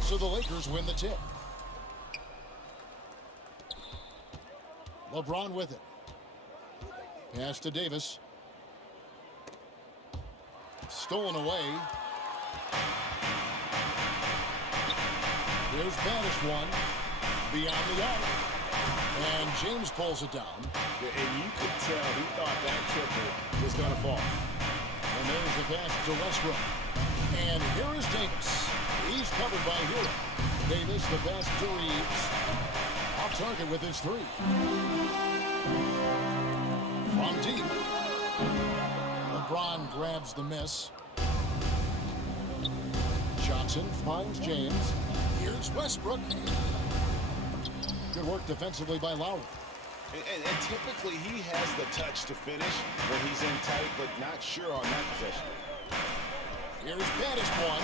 So the Lakers win the tip. LeBron with it. Pass to Davis. Stolen away. Here's Banis one. Beyond the arc. And James pulls it down. And you could tell he thought that triple was going to fall. And there's the pass to Westbrook. And here is Davis. He's covered by Hero. Davis, the pass to Reeves. Off target with his three. From deep. LeBron grabs the miss. Johnson finds James. Here's Westbrook. Good work defensively by Lowry. And typically he has the touch to finish when he's in tight, but not sure on that possession. Here's Banis one.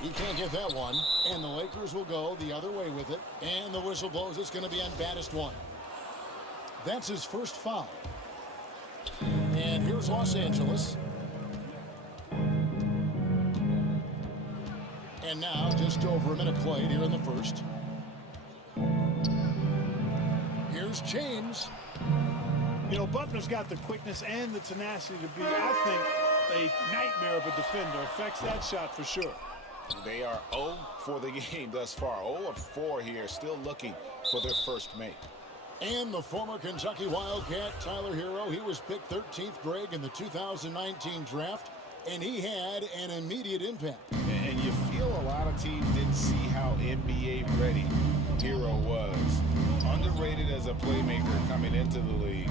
He can't get that one. And the Lakers will go the other way with it. And the whistle blows. It's going to be on Banis one. That's his first foul. And here's Los Angeles. And now just over a minute played here in the first. Here's James. You know, Butler's got the quickness and the tenacity to be, I think, a nightmare of a defender. Affects that shot for sure. They are 0 for the game thus far. 0 of 4 here, still looking for their first make. And the former Kentucky Wildcat, Tyler Hero, he was picked 13th, Greg, in the 2019 draft, and he had an immediate impact. And you feel a lot of teams didn't see how NBA ready Hero was. Underrated as a playmaker coming into the league.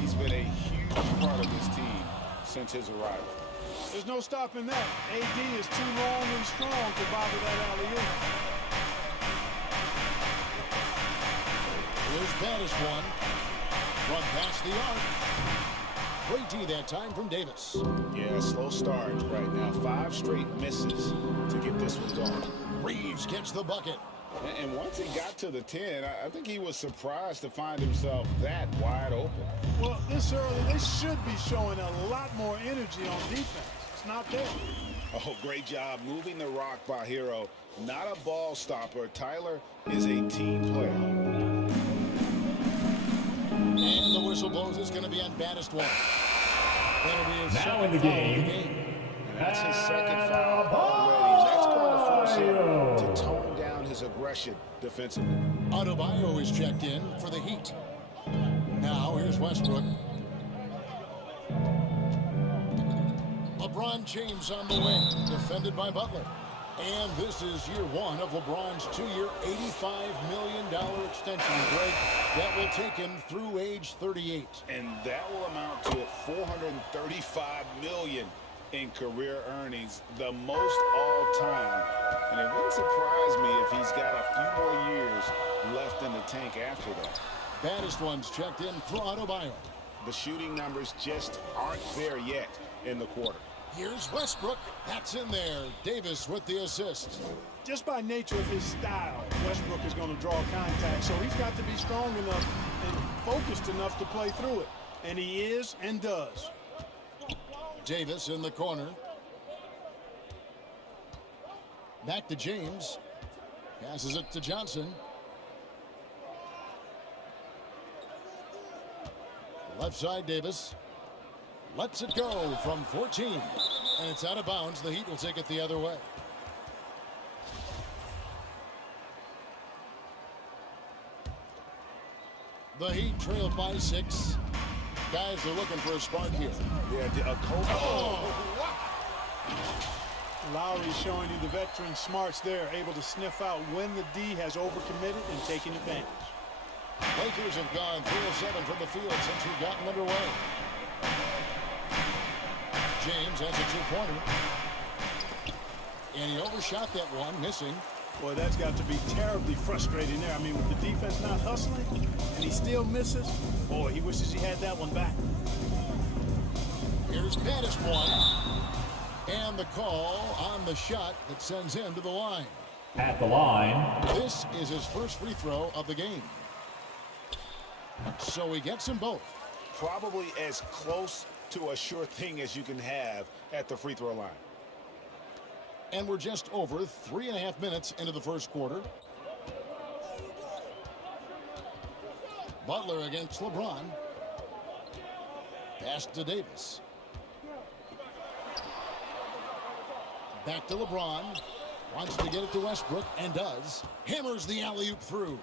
He's been a huge part of this team since his arrival. There's no stopping that. AD is too long and strong to bother that alley-oop. Here's Banis one. Run past the arc. Great D that time from Davis. Yeah, slow start right now. 5 straight misses to get this one going. Reeves gets the bucket. And once he got to the 10, I think he was surprised to find himself that wide open. Well, this early, they should be showing a lot more energy on defense. It's not there. Oh, great job moving the rock by Hero. Not a ball stopper. Tyler is a team player. And the whistle blows. It's going to be on Banis one. That'll be his now in second the foul of the game. game. And that's his second foul already. And that's going to force him to tone down his aggression defensively. Adebayo is checked in for the Heat. Now here's Westbrook. LeBron James on the wing, defended by Butler. And this is year one of LeBron's 2-year, $85 million extension, Greg. That will take him through age 38. And that will amount to $435 million in career earnings, the most all-time. And it wouldn't surprise me if he's got a few more years left in the tank after that. Baddest ones checked in for Adebayo. The shooting numbers just aren't there yet in the quarter. Here's Westbrook. That's in there. Davis with the assist. Just by nature of his style, Westbrook is going to draw contact, so he's got to be strong enough and focused enough to play through it. And he is and does. Davis in the corner. Back to James. Passes it to Johnson. Left side, Davis. Lets it go from 14. And it's out of bounds. The Heat will take it the other way. The Heat trailed by 6. Guys are looking for a spark here. Yeah, a coach. Lowry showing you the veteran smarts there, able to sniff out when the D has overcommitted and taking advantage. Lakers have gone 3 of 7 from the field since we've gotten underway. James has a two-pointer. And he overshot that one, missing. Boy, that's got to be terribly frustrating there. I mean, with the defense not hustling and he still misses, boy, he wishes he had that one back. Here's Pettis one. And the call on the shot that sends him to the line. At the line. This is his first free throw of the game. So he gets them both. Probably as close to a sure thing as you can have at the free throw line. And we're just over 3.5 minutes into the first quarter. Butler against LeBron. Pass to Davis. Back to LeBron. Wants to get it to Westbrook and does. Hammers the alley-oop through.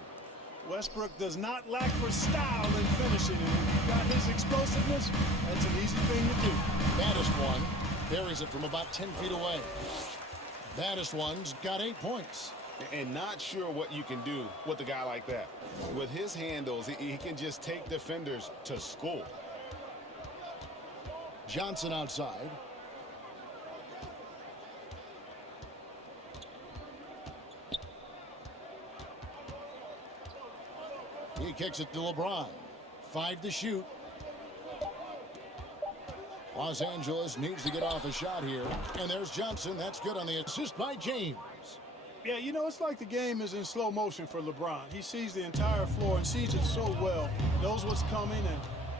Westbrook does not lack for style in finishing, and when you've got his explosiveness, that's an easy thing to do. Baddest one buries it from about 10 feet away. Baddest one's got 8 points. And not sure what you can do with a guy like that. With his handles, he can just take defenders to school. Johnson outside. He kicks it to LeBron. 5 to shoot. Los Angeles needs to get off a shot here. And there's Johnson. That's good on the assist by James. Yeah, you know, it's like the game is in slow motion for LeBron. He sees the entire floor and sees it so well, knows what's coming, and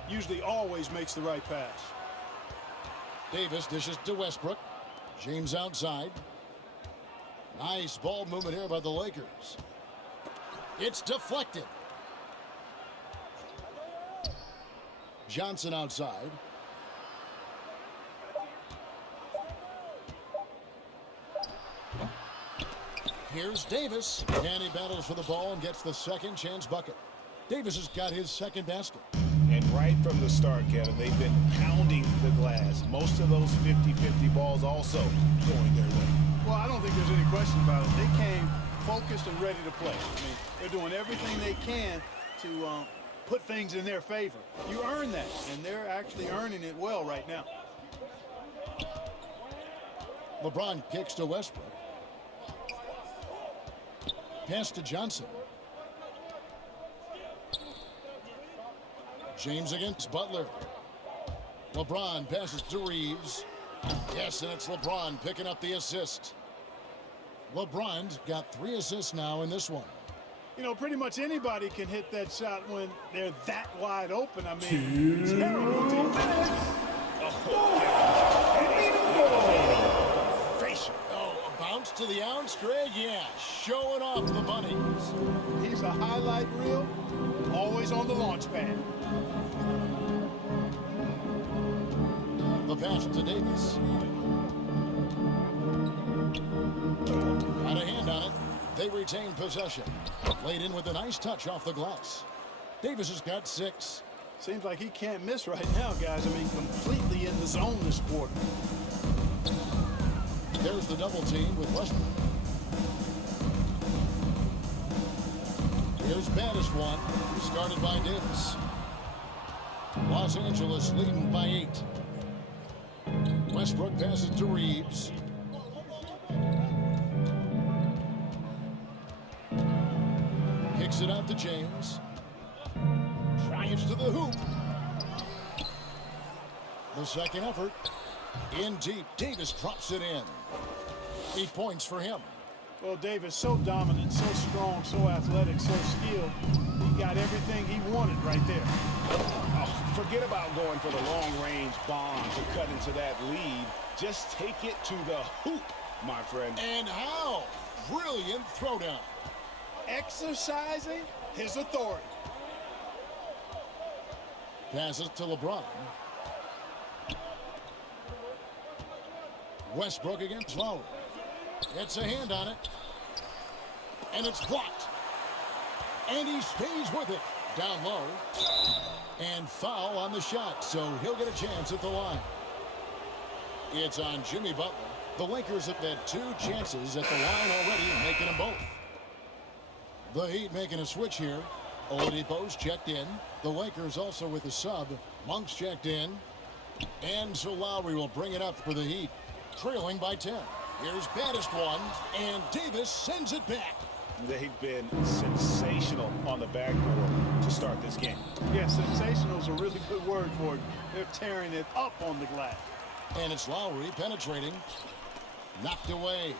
usually always makes the right pass. Davis dishes to Westbrook. James outside. Nice ball movement here by the Lakers. It's deflected. Johnson outside. Here's Davis, and he battles for the ball and gets the second chance bucket. Davis has got his second basket. And right from the start, Kevin, they've been pounding the glass. Most of those 50-50 balls also going their way. Well, I don't think there's any question about it. They came focused and ready to play. I mean, they're doing everything they can to put things in their favor. You earn that, and they're actually earning it well right now. LeBron kicks to Westbrook. Pass to Johnson. James against Butler. LeBron passes to Reeves. Yes, and it's LeBron picking up the assist. LeBron's got 3 assists now in this one. You know, pretty much anybody can hit that shot when they're that wide open. I mean, terrible defense. Oh, a bounce to the ounce, Greg? Yeah, showing off the bunnies. He's a highlight reel, always on the launch pad. The pass to Davis. Got a hand on it. They retain possession. Laid in with a nice touch off the glass. Davis has got 6. Seems like he can't miss right now, guys. I mean, completely in the zone this quarter. There's the double team with Westbrook. Here's baddest one, started by Davis. Los Angeles leading by 8. Westbrook passes to Reeves. Kicks it out to James. Triumphs to the hoop. The second effort. In deep. Davis drops it in. 8 points for him. Well, Davis, so dominant, so strong, so athletic, so skilled. He got everything he wanted right there. Oh, forget about going for the long-range bomb to cut into that lead. Just take it to the hoop, my friend. And how? Brilliant throwdown. Exercising his authority. Passes to LeBron. Westbrook against Lowry. Gets a hand on it. And it's blocked. And he stays with it. Down low. And foul on the shot. So he'll get a chance at the line. It's on Jimmy Butler. The Lakers have had 2 chances at the line already, making them both. The Heat making a switch here. Oladipo's checked in. The Lakers also with a sub. Monk's checked in. And so Lowry will bring it up for the Heat, trailing by 10. Here's baddest one, and Davis sends it back. They've been sensational on the backboard to start this game. Yeah, sensational is a really good word for it. They're tearing it up on the glass. And it's Lowry penetrating. Knocked away.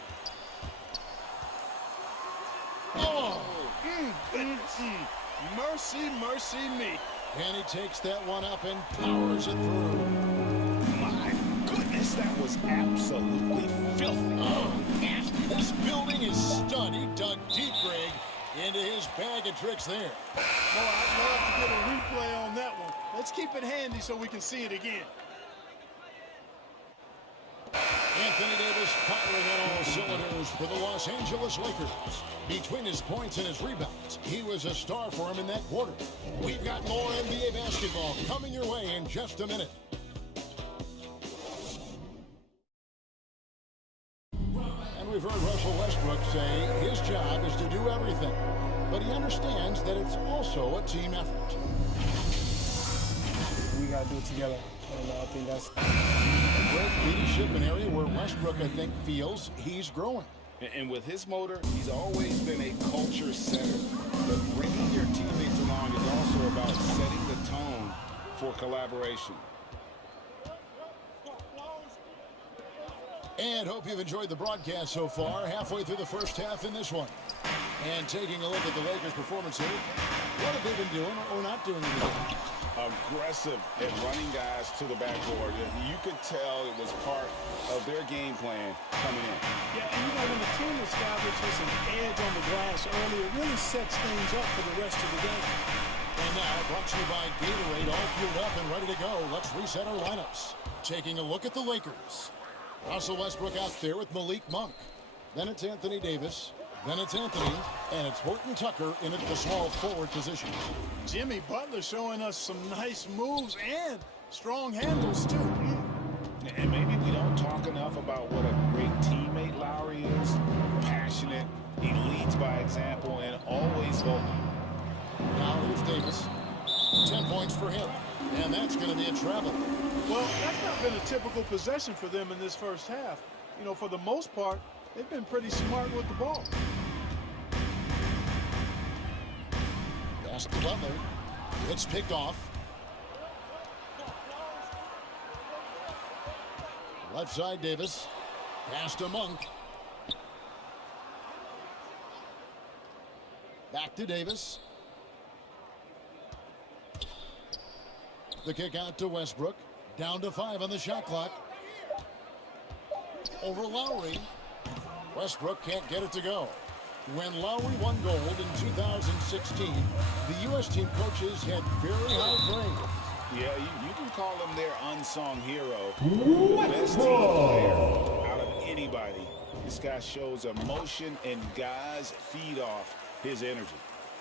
Oh! Mercy, mercy me. And he takes that one up and powers it through. My goodness, that was absolutely filthy. Oh, this building is stunned. He dug deep, Greg, into his bag of tricks there. Boy, I'd love to get a replay on that one. Let's keep it handy so we can see it again. Anthony Davis firing on all cylinders for the Los Angeles Lakers. Between his points and his rebounds, he was a star for him in that quarter. We've got more NBA basketball coming your way in just a minute. And we've heard Russell Westbrook say his job is to do everything, but he understands that it's also a team effort. We got to do it together, and I think that's... Great leadership, an area where Westbrook, I think, feels he's growing. And with his motor, he's always been a culture setter. But bringing your teammates along is also about setting the tone for collaboration. And hope you've enjoyed the broadcast so far. Halfway through the first half in this one. And taking a look at the Lakers' performance here. What have they been doing or not doing in the game? Aggressive at running guys to the backboard. You could tell it was part of their game plan coming in. Yeah, and when the team establishes an edge on the glass early, it really sets things up for the rest of the game. And now, brought to you by Gatorade, all fueled up and ready to go. Let's reset our lineups. Taking a look at the Lakers. Russell Westbrook out there with Malik Monk. Then it's Anthony Davis. Then it's Anthony, and it's Horton Tucker in at the small forward position. Jimmy Butler showing us some nice moves and strong handles, too. And maybe we don't talk enough about what a great teammate Lowry is. Passionate, he leads by example, and always vocal. Now here's Davis. 10 points for him, and that's going to be a travel. Well, that's not been a typical possession for them in this first half. You know, for the most part, they've been pretty smart with the ball. Pass to Butler. It's picked off. Left side, Davis. Pass to Monk. Back to Davis. The kick out to Westbrook. Down to 5 on the shot clock. Over Lowry. Westbrook can't get it to go. When Lowry won gold in 2016, the U.S. team coaches had very high praise. Yeah, you can call him their unsung hero. The best team player out of anybody. This guy shows emotion, and guys feed off his energy.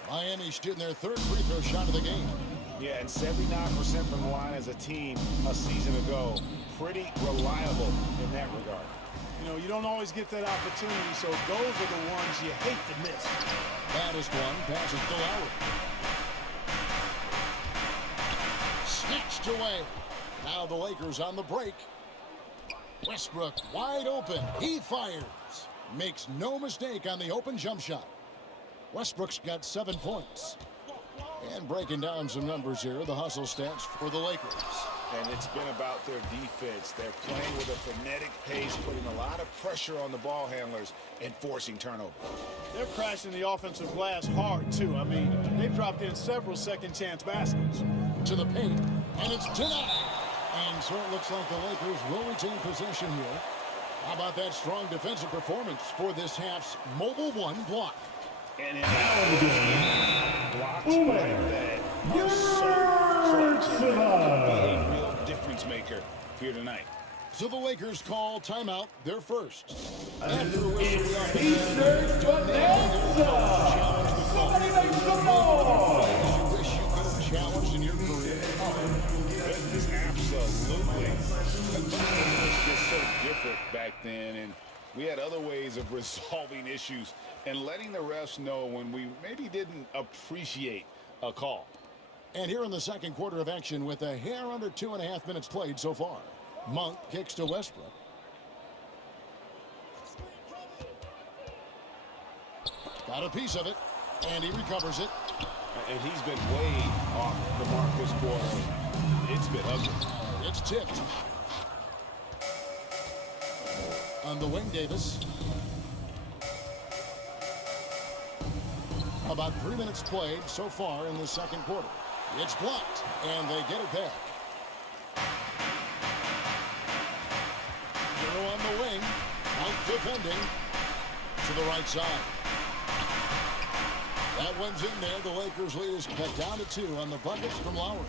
Miami shooting their 3rd free throw shot of the game. Yeah, and 79% from the line as a team a season ago. Pretty reliable in that regard. You know, you don't always get that opportunity, so those are the ones you hate to miss. Baddest one passes to Lowry. Snatched away. Now the Lakers on the break. Westbrook wide open. He fires. Makes no mistake on the open jump shot. Westbrook's got 7 points. And breaking down some numbers here, the hustle stats for the Lakers. And it's been about their defense. They're playing with a frenetic pace, putting a lot of pressure on the ball handlers and forcing turnovers. They're crashing the offensive glass hard, too. I mean, they've dropped in several second-chance baskets. To the paint, and it's denied. And so it looks like the Lakers will retain possession here. How about that strong defensive performance for this half's Mobile One block? And blocks like that are so clutch. Could be a real difference maker here tonight. So the Lakers call timeout, their first. It's Eastern Bonanza! Somebody make some noise! You wish you could have challenged in your career. Absolutely. It was just so different back then, and issues and letting the refs know when we maybe didn't appreciate a call. And here in the second quarter of action with a hair under 2.5 minutes played so far. Monk kicks to Westbrook. Got a piece of it, and he recovers it. And he's been way off the mark this quarter. It's been ugly. It's tipped. On the wing, Davis. About 3 minutes played so far in the second quarter. It's blocked, and they get it back. Euro on the wing, out defending to the right side. That one's in there. The Lakers lead is cut down to 2 on the buckets from Lowry.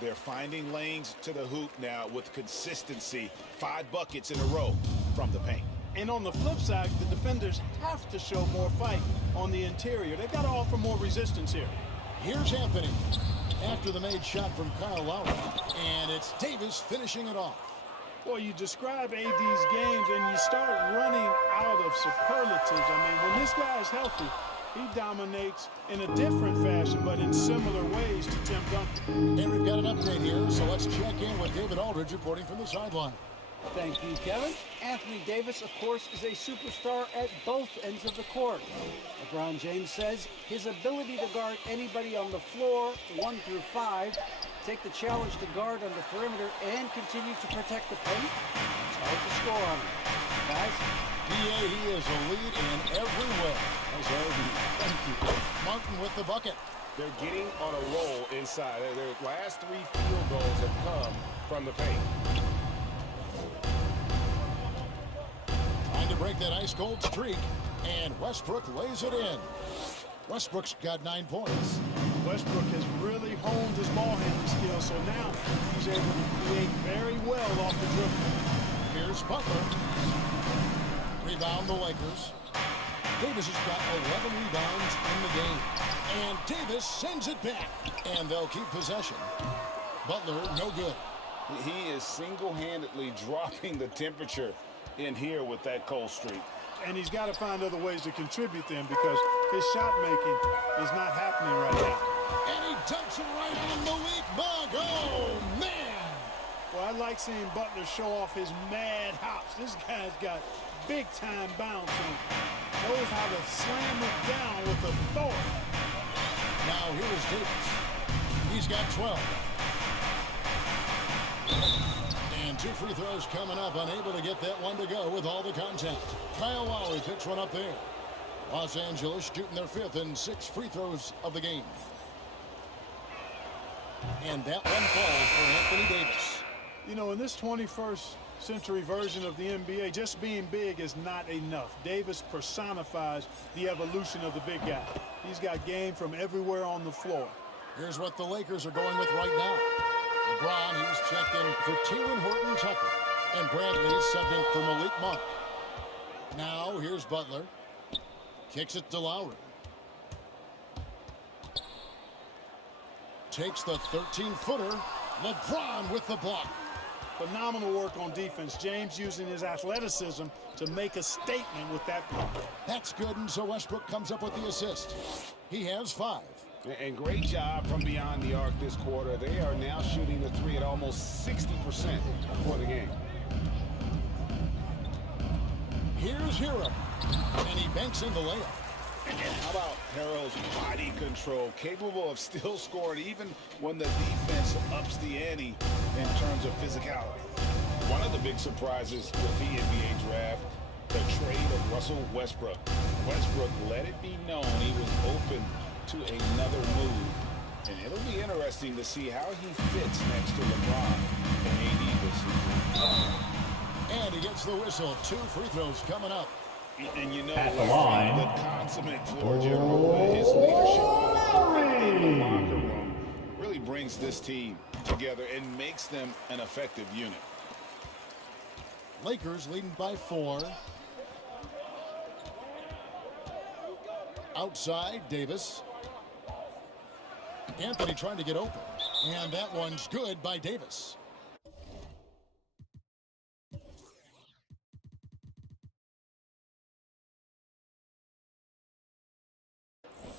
They're finding lanes to the hoop now with consistency. 5 buckets in a row from the paint. And on the flip side, the defenders have to show more fight on the interior. They've got to offer more resistance here. Here's Anthony after the made shot from Kyle Lowry. And it's Davis finishing it off. Well, you describe AD's games and you start running out of superlatives. I mean, when this guy is healthy, he dominates in a different fashion, but in similar ways to Tim Duncan. And we've got an update here, so let's check in with David Aldridge reporting from the sideline. Thank you, Kevin. Anthony Davis, of course, is a superstar at both ends of the court. LeBron James says his ability to guard anybody on the floor, 1 through 5, take the challenge to guard on the perimeter, and continue to protect the paint, it's hard to score on him. Guys? He is a lead in every way. Thank you. Martin with the bucket. They're getting on a roll inside. Their last 3 field goals have come from the paint. Trying to break that ice-cold streak, and Westbrook lays it in. Westbrook's got 9 points. Westbrook has really honed his ball handling skills, so now he's able to create very well off the dribble. Here's Butler. Rebound the Lakers. Davis has got 11 rebounds in the game. And Davis sends it back. And they'll keep possession. Butler, no good. He is single-handedly dropping the temperature in here with that cold streak. And he's got to find other ways to contribute them because his shot making is not happening right now. And he dumps it right on Malik Monk. Oh, man. Well, I like seeing Butler show off his mad hops. This guy's got big-time bounce and knows how to slam it down with authority. Now here is Davis. He's got 12. And 2 free throws coming up. Unable to get that one to go with all the contact. Kyle Lowry picks one up there. Los Angeles shooting their 5th and 6 free throws of the game. And that one falls for Anthony Davis. You know, in this 21st century version of the NBA, just being big is not enough. Davis personifies the evolution of the big guy. He's got game from everywhere on the floor. Here's what the Lakers are going with right now. LeBron, he's checked in for Talen Horton-Tucker. And Bradley's subbed in for Malik Monk. Now, here's Butler. Kicks it to Lowry. Takes the 13-footer. LeBron with the block. Phenomenal work on defense. James using his athleticism to make a statement with that block. That's good, and so Westbrook comes up with the assist. He has 5. And great job from beyond the arc this quarter. They are now shooting the 3 at almost 60% for the game. Here's Hero, and he banks in the layup. How about Harrell's body control, capable of still scoring even when the defense ups the ante in terms of physicality. One of the big surprises with the NBA draft, the trade of Russell Westbrook. Westbrook let it be known he was open to another move. And it'll be interesting to see how he fits next to LeBron and AD this season. And he gets the whistle. 2 free throws coming up. And you know, At the line, the consummate floor general, his leadership in the locker room really brings this team together and makes them an effective unit. Lakers leading by 4. Outside, Davis. Anthony trying to get open. And that one's good by Davis.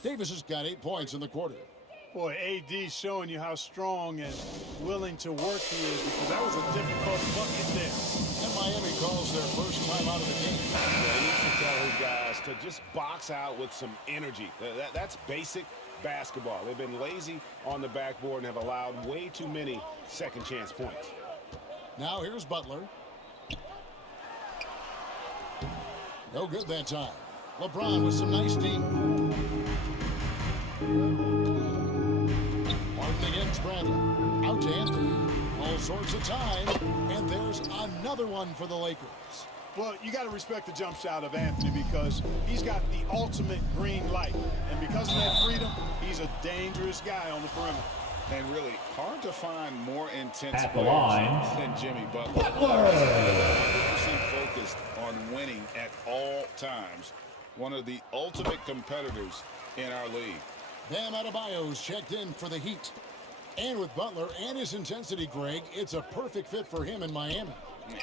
Davis has got 8 points in the quarter. Boy, AD's showing you how strong and willing to work he is, because that was a difficult bucket there. And Miami calls their first time out of the game. Yeah, he needs to tell his guys to just box out with some energy. That's basic basketball. They've been lazy on the backboard and have allowed way too many second chance points. Now here's Butler. No good that time. LeBron with some nice D. Martin against Bradley. Out to Anthony. All sorts of time. And there's another one for the Lakers. Well, you got to respect the jump shot of Anthony, because he's got the ultimate green light. And because of that freedom, he's a dangerous guy on the perimeter. And really hard to find more intense At the players line, than Jimmy Butler. 100% focused on winning at all times. One of the ultimate competitors in our league. Bam Adebayo's checked in for the Heat. And with Butler and his intensity, Greg, it's a perfect fit for him in Miami.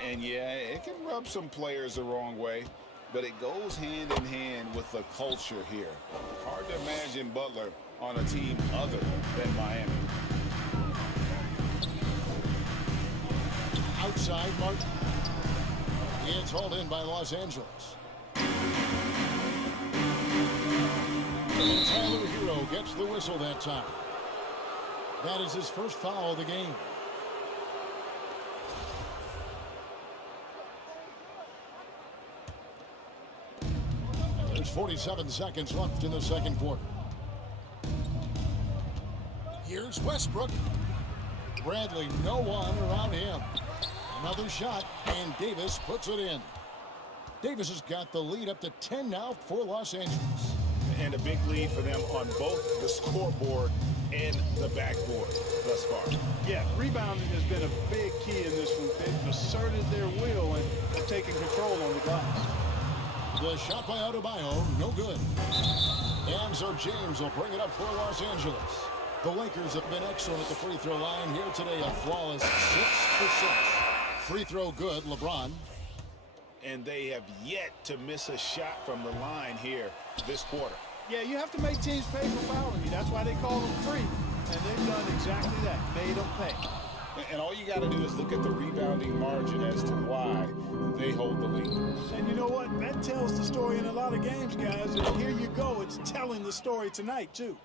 And yeah, it can rub some players the wrong way, but it goes hand in hand with the culture here. Hard to imagine Butler on a team other than Miami. Outside, Martin. It's hauled in by Los Angeles. And Tyler Hero gets the whistle that time. That is his first foul of the game. There's 47 seconds left in the second quarter. Here's Westbrook. Bradley, no one around him. Another shot, and Davis puts it in. Davis has got the lead up to 10 now for Los Angeles. And a big lead for them on both the scoreboard and the backboard thus far. Yeah, rebounding has been a big key in this one. They've asserted their will and have taken control on the glass. The shot by Adebayo, no good. And so James will bring it up for Los Angeles. The Lakers have been excellent at the free throw line here today. A flawless 6 for 6. Free throw good, LeBron. And they have yet to miss a shot from the line here this quarter. Yeah, you have to make teams pay for fouling you. That's why they call them free. And they've done exactly that, made them pay. And all you got to do is look at the rebounding margin as to why they hold the lead. And you know what? That tells the story in a lot of games, guys. And here you go. It's telling the story tonight, too.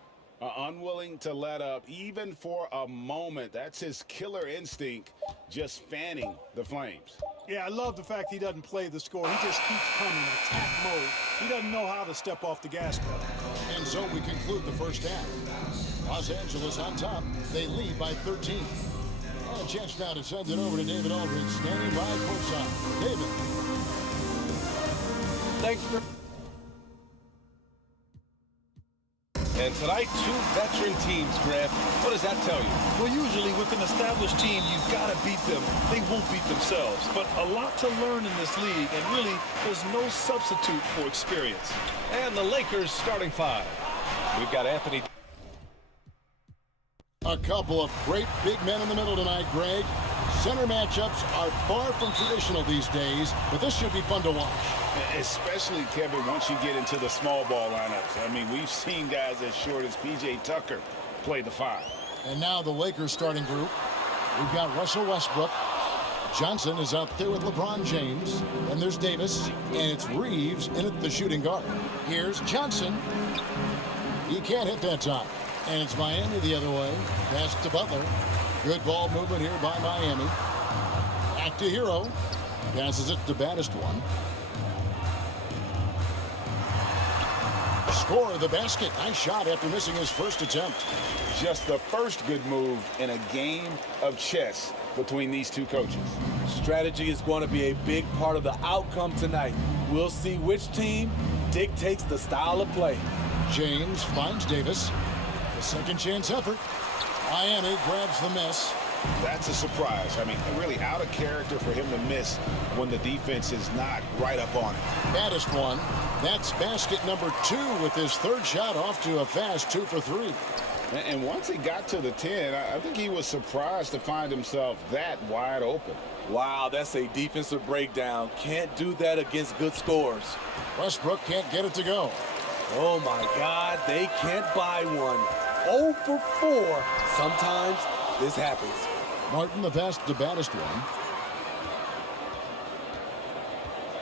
Unwilling to let up even for a moment. That's his killer instinct, just fanning the flames. Yeah, I love the fact he doesn't play the score. He just keeps coming, attack mode. He doesn't know how to step off the gas pedal. And so we conclude the first half. Los Angeles on top. They lead by 13. A chance now to send it over to David Aldridge, standing by courtside. David. Thanks for... And tonight, 2 veteran teams, Grant. What does that tell you? Well, usually with an established team, you've got to beat them. They won't beat themselves. But a lot to learn in this league, and really, there's no substitute for experience. And the Lakers starting 5. We've got Anthony. A couple of great big men in the middle tonight, Greg. Center matchups are far from traditional these days, but this should be fun to watch. Especially, Kevin, once you get into the small ball lineups. I mean, we've seen guys as short as P.J. Tucker play the 5. And now the Lakers starting group. We've got Russell Westbrook. Johnson is out there with LeBron James. And there's Davis. And it's Reeves in at the shooting guard. Here's Johnson. He can't hit that time. And it's Miami the other way. Pass to Butler. Good ball movement here by Miami. Back to Hero. Passes it to baddest one. Score the basket. Nice shot after missing his first attempt. Just the first good move in a game of chess between these two coaches. Strategy is going to be a big part of the outcome tonight. We'll see which team dictates the style of play. James finds Davis. The second chance effort. Miami grabs the miss. That's a surprise. I mean, really out of character for him to miss when the defense is not right up on it. Baddest one. That's basket number 2 with his third shot off to a fast 2 for 3. And once he got to the 10, I think he was surprised to find himself that wide open. Wow, that's a defensive breakdown. Can't do that against good scores. Westbrook can't get it to go. Oh my God, they can't buy one. 0 for 4. Sometimes this happens. Martin, the pass to baddest one.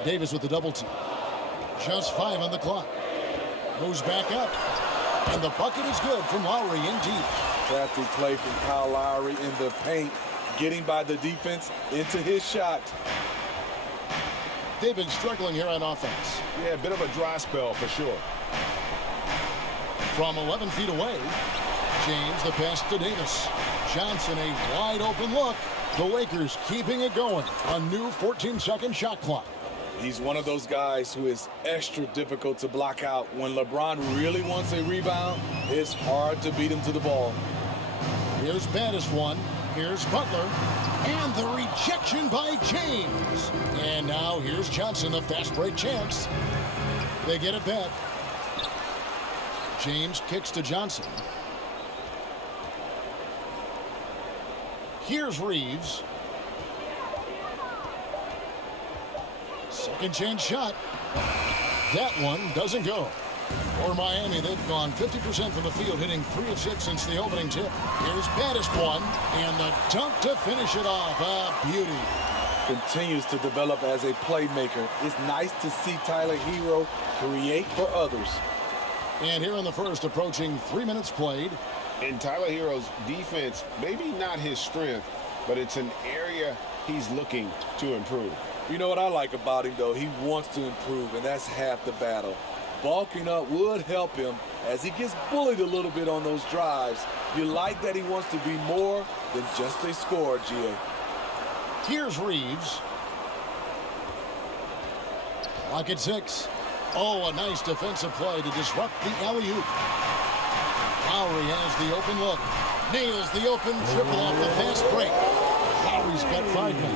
Davis with the double team. Just 5 on the clock. Goes back up. And the bucket is good from Lowry in deep. Crafty play from Kyle Lowry in the paint, getting by the defense into his shot. They've been struggling here on offense. Yeah, a bit of a dry spell for sure. From 11 feet away, James the pass to Davis. Johnson a wide open look. The Lakers keeping it going. A new 14-second shot clock. He's one of those guys who is extra difficult to block out. When LeBron really wants a rebound, it's hard to beat him to the ball. Here's baddest one. Here's Butler. And the rejection by James. And now here's Johnson, the fast break chance. They get it back. James kicks to Johnson. Here's Reeves. Second chance shot. That one doesn't go. For Miami, they've gone 50% from the field, hitting 3 of 6 since the opening tip. Here's baddest one, and the dunk to finish it off. A beauty. Continues to develop as a playmaker. It's nice to see Tyler Hero create for others. And here in the first, approaching 3 minutes played. And Tyler Hero's defense, maybe not his strength, but it's an area he's looking to improve. You know what I like about him, though? He wants to improve, and that's half the battle. Bulking up would help him as he gets bullied a little bit on those drives. You like that he wants to be more than just a scorer, G.A. Here's Reeves. Clock at 6. Oh, a nice defensive play to disrupt the alley-oop. Lowry has the open look. Nails the open triple off the fast break. Lowry's got 5 men.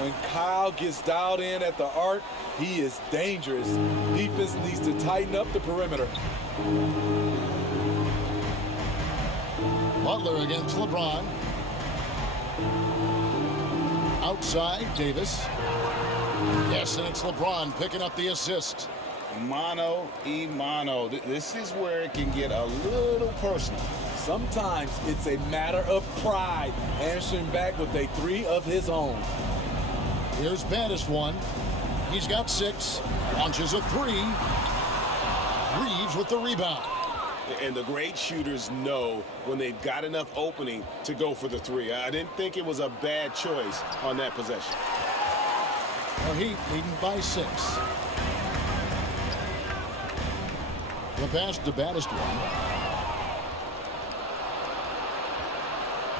When Kyle gets dialed in at the arc, he is dangerous. Defense needs to tighten up the perimeter. Butler against LeBron. Outside, Davis. Yes, and it's LeBron picking up the assist. Mano y mano. This is where it can get a little personal. Sometimes it's a matter of pride, answering back with a 3 of his own. Here's baddest one. He's got 6. Launches a 3. Reeves with the rebound. And the great shooters know when they've got enough opening to go for the 3. I didn't think it was a bad choice on that possession. The Heat leading by 6. The pass to baddest one.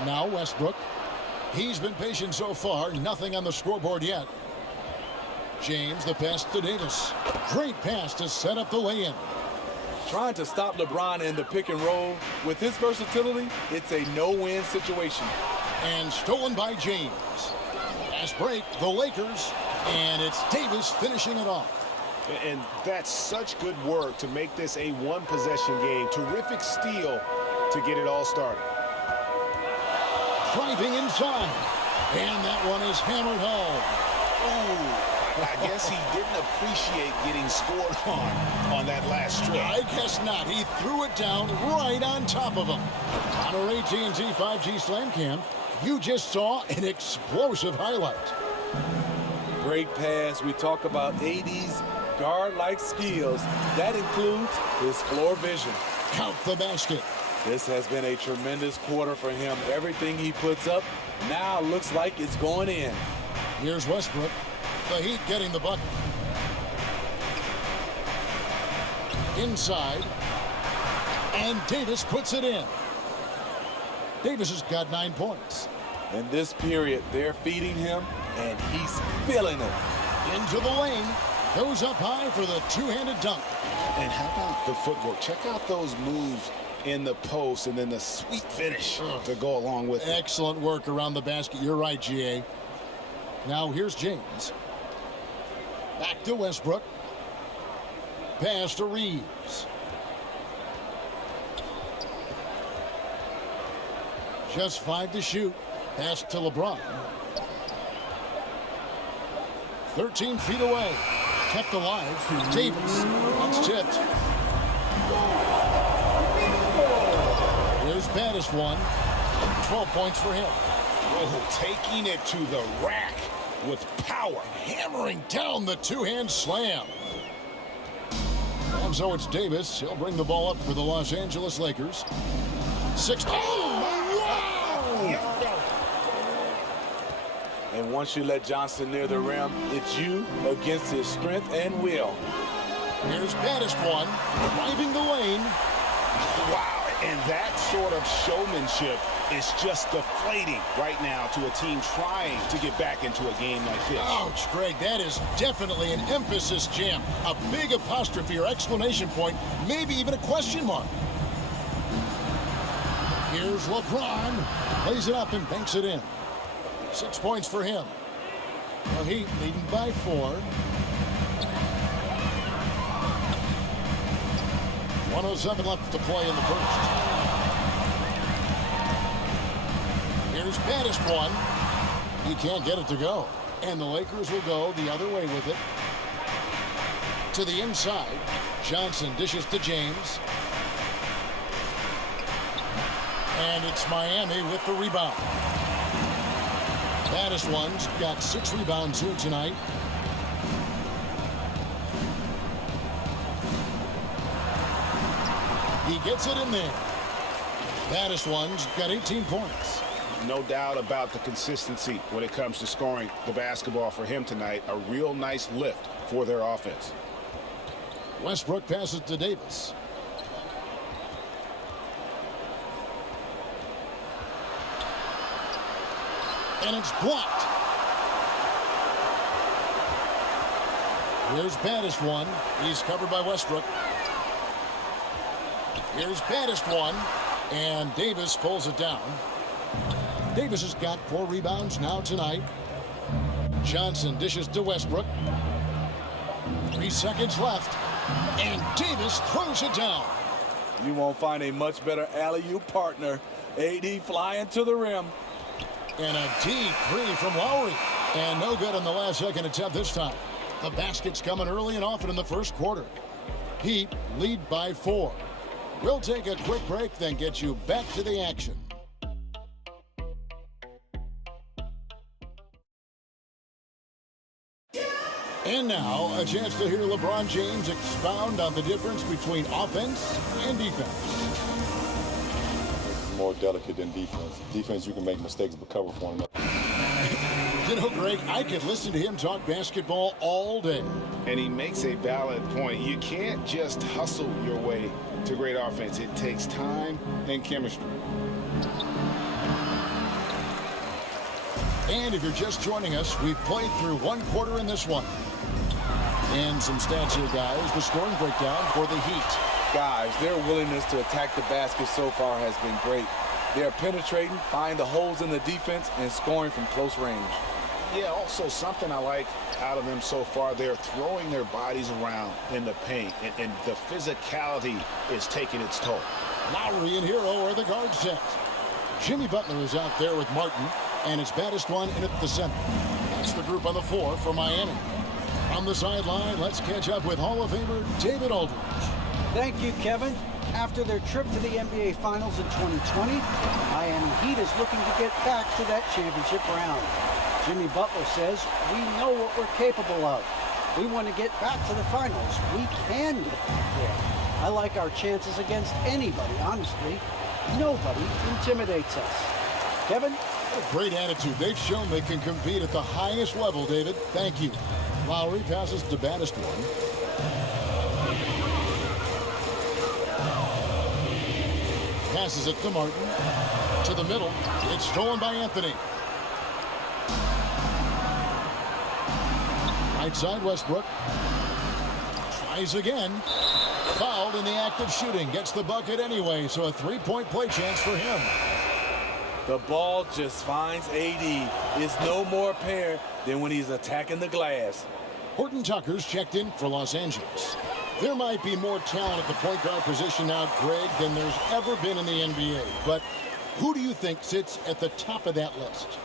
Now Westbrook. He's been patient so far. Nothing on the scoreboard yet. James, the pass to Davis. Great pass to set up the lay-in. Trying to stop LeBron in the pick and roll. With his versatility, it's a no-win situation. And stolen by James. Fast break, the Lakers. And it's Davis finishing it off. And that's such good work to make this a one-possession game. Terrific steal to get it all started. Driving inside. And that one is hammered home. Oh, I guess he didn't appreciate getting scored on that last strip. I guess not. He threw it down right on top of him. On our AT&T 5G Slam Cam, you just saw an explosive highlight. Great pass. We talk about AD's guard-like skills. That includes his floor vision. Count the basket. This has been a tremendous quarter for him. Everything he puts up now looks like it's going in. Here's Westbrook. The Heat getting the bucket. Inside. And Davis puts it in. Davis has got 9 points. In this period, they're feeding him, and he's feeling it. Into the lane. Goes up high for the two-handed dunk. And how about the footwork? Check out those moves in the post and then the sweet finish to go along with it. Excellent work around the basket. You're right, G.A. Now here's James. Back to Westbrook. Pass to Reeves. Just 5 to shoot. Pass to LeBron. 13 feet away. Kept alive. Davis. It's tipped. Here's baddest one. 12 points for him. Oh, taking it to the rack with power. Hammering down the two-hand slam. And so it's Davis. He'll bring the ball up for the Los Angeles Lakers. 6. Oh, wow! And once you let Johnson near the rim, it's you against his strength and will. Here's baddest one. Driving the lane. Wow, and that sort of showmanship is just deflating right now to a team trying to get back into a game like this. Ouch, Greg, that is definitely an emphasis jam. A big apostrophe or exclamation point, maybe even a question mark. Here's LeBron. Lays it up and banks it in. 6 points for him. The Heat leading by 4. 1:07 left to play in the first. Here's baddest one. He can't get it to go. And the Lakers will go the other way with it. To the inside. Johnson dishes to James. And it's Miami with the rebound. Baddest one's got 6 rebounds here tonight. He gets it in there. Baddest one's got 18 points. No doubt about the consistency when it comes to scoring the basketball for him tonight. A real nice lift for their offense. Westbrook passes to Davis. And it's blocked. Here's baddest one. He's covered by Westbrook. Here's baddest one. And Davis pulls it down. Davis has got 4 rebounds now tonight. Johnson dishes to Westbrook. 3 seconds left. And Davis throws it down. You won't find a much better alley-oop partner. AD flying to the rim. And a deep 3 from Lowry. And no good on the last second attempt this time. The basket's coming early and often in the first quarter. Heat lead by 4. We'll take a quick break, then get you back to the action. And now, a chance to hear LeBron James expound on the difference between offense and defense. More delicate than defense. Defense, you can make mistakes but cover for one another. You know, Greg, I could listen to him talk basketball all day. And he makes a valid point. You can't just hustle your way to great offense. It takes time and chemistry. And if you're just joining us, we've played through 1 quarter in this one. And some stats here, guys. The scoring breakdown for the Heat. Guys, their willingness to attack the basket so far has been great. They're penetrating, finding the holes in the defense, and scoring from close range. Yeah, also something I like out of them so far, they're throwing their bodies around in the paint, and the physicality is taking its toll. Lowry and Hero are the guard set. Jimmy Butler is out there with Martin, and it's baddest one in at the center. That's the group on the floor for Miami. On the sideline, let's catch up with Hall of Famer David Aldridge. Thank you, Kevin. After their trip to the NBA Finals in 2020, Miami Heat is looking to get back to that championship round. Jimmy Butler says, we know what we're capable of. We want to get back to the finals. We can get back there. I like our chances against anybody, honestly. Nobody intimidates us. Kevin? What a great attitude. They've shown they can compete at the highest level, David. Thank you. Lowry passes to baddest one. Passes it to Martin. To the middle. It's stolen by Anthony. Right side, Westbrook. Tries again. Fouled in the act of shooting. Gets the bucket anyway, so a 3-point play chance for him. The ball just finds AD. It's no more apparent than when he's attacking the glass. Horton Tucker's checked in for Los Angeles. There might be more talent at the point guard position now, Greg, than there's ever been in the NBA. But Who do you think sits at the top of that list?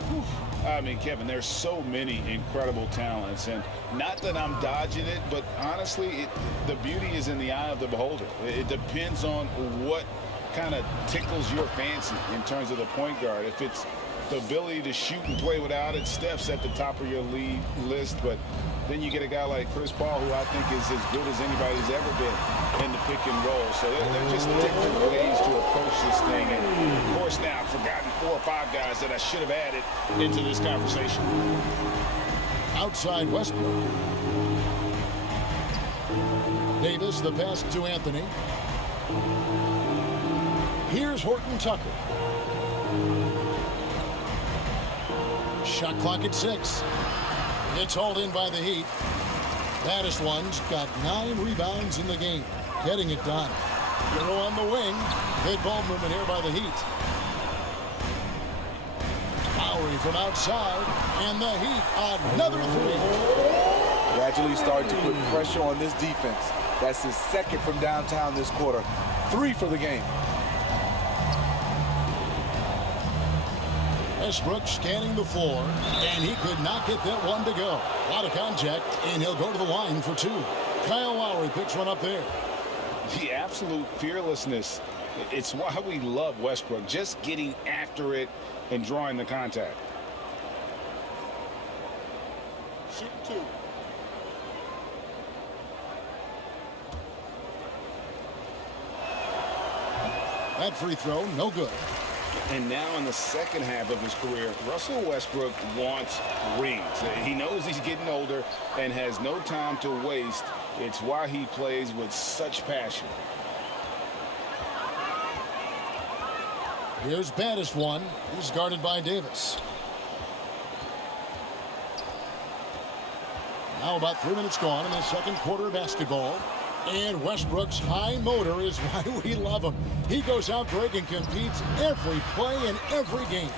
I mean, Kevin, there's so many incredible talents, and not that I'm dodging it, but honestly, the beauty is in the eye of the beholder. It depends on what kind of tickles your fancy in terms of the point guard. If it's the ability to shoot and play without it, Steph's at the top of your lead list, but then you get a guy like Chris Paul, who I think is as good as anybody's ever been in the pick and roll. So they're just different ways to approach this thing. And of course, now I've forgotten 4 or 5 guys that I should have added into this conversation. Outside Westbrook. Davis, the pass to Anthony. Here's Horton Tucker. Shot clock at 6. It's hauled in by the Heat. Baddest one's got 9 rebounds in the game. Getting it done. Euro on the wing. Good ball movement here by the Heat. Lowry from outside. And the Heat, another 3. Gradually starting to put pressure on this defense. That's his second from downtown this quarter. 3 for the game. Westbrook scanning the floor, and he could not get that one to go. A lot of contact, and he'll go to the line for 2. Kyle Lowry picks one up there. The absolute fearlessness. It's why we love Westbrook, just getting after it and drawing the contact. Shoot 2. That free throw, no good. And now in the second half of his career, Russell Westbrook wants rings. He knows he's getting older and has no time to waste. It's why he plays with such passion. Here's baddest one. He's guarded by Davis. Now about 3 minutes gone in the second quarter of basketball. And Westbrook's high motor is why we love him. He goes out big and competes every play in every game.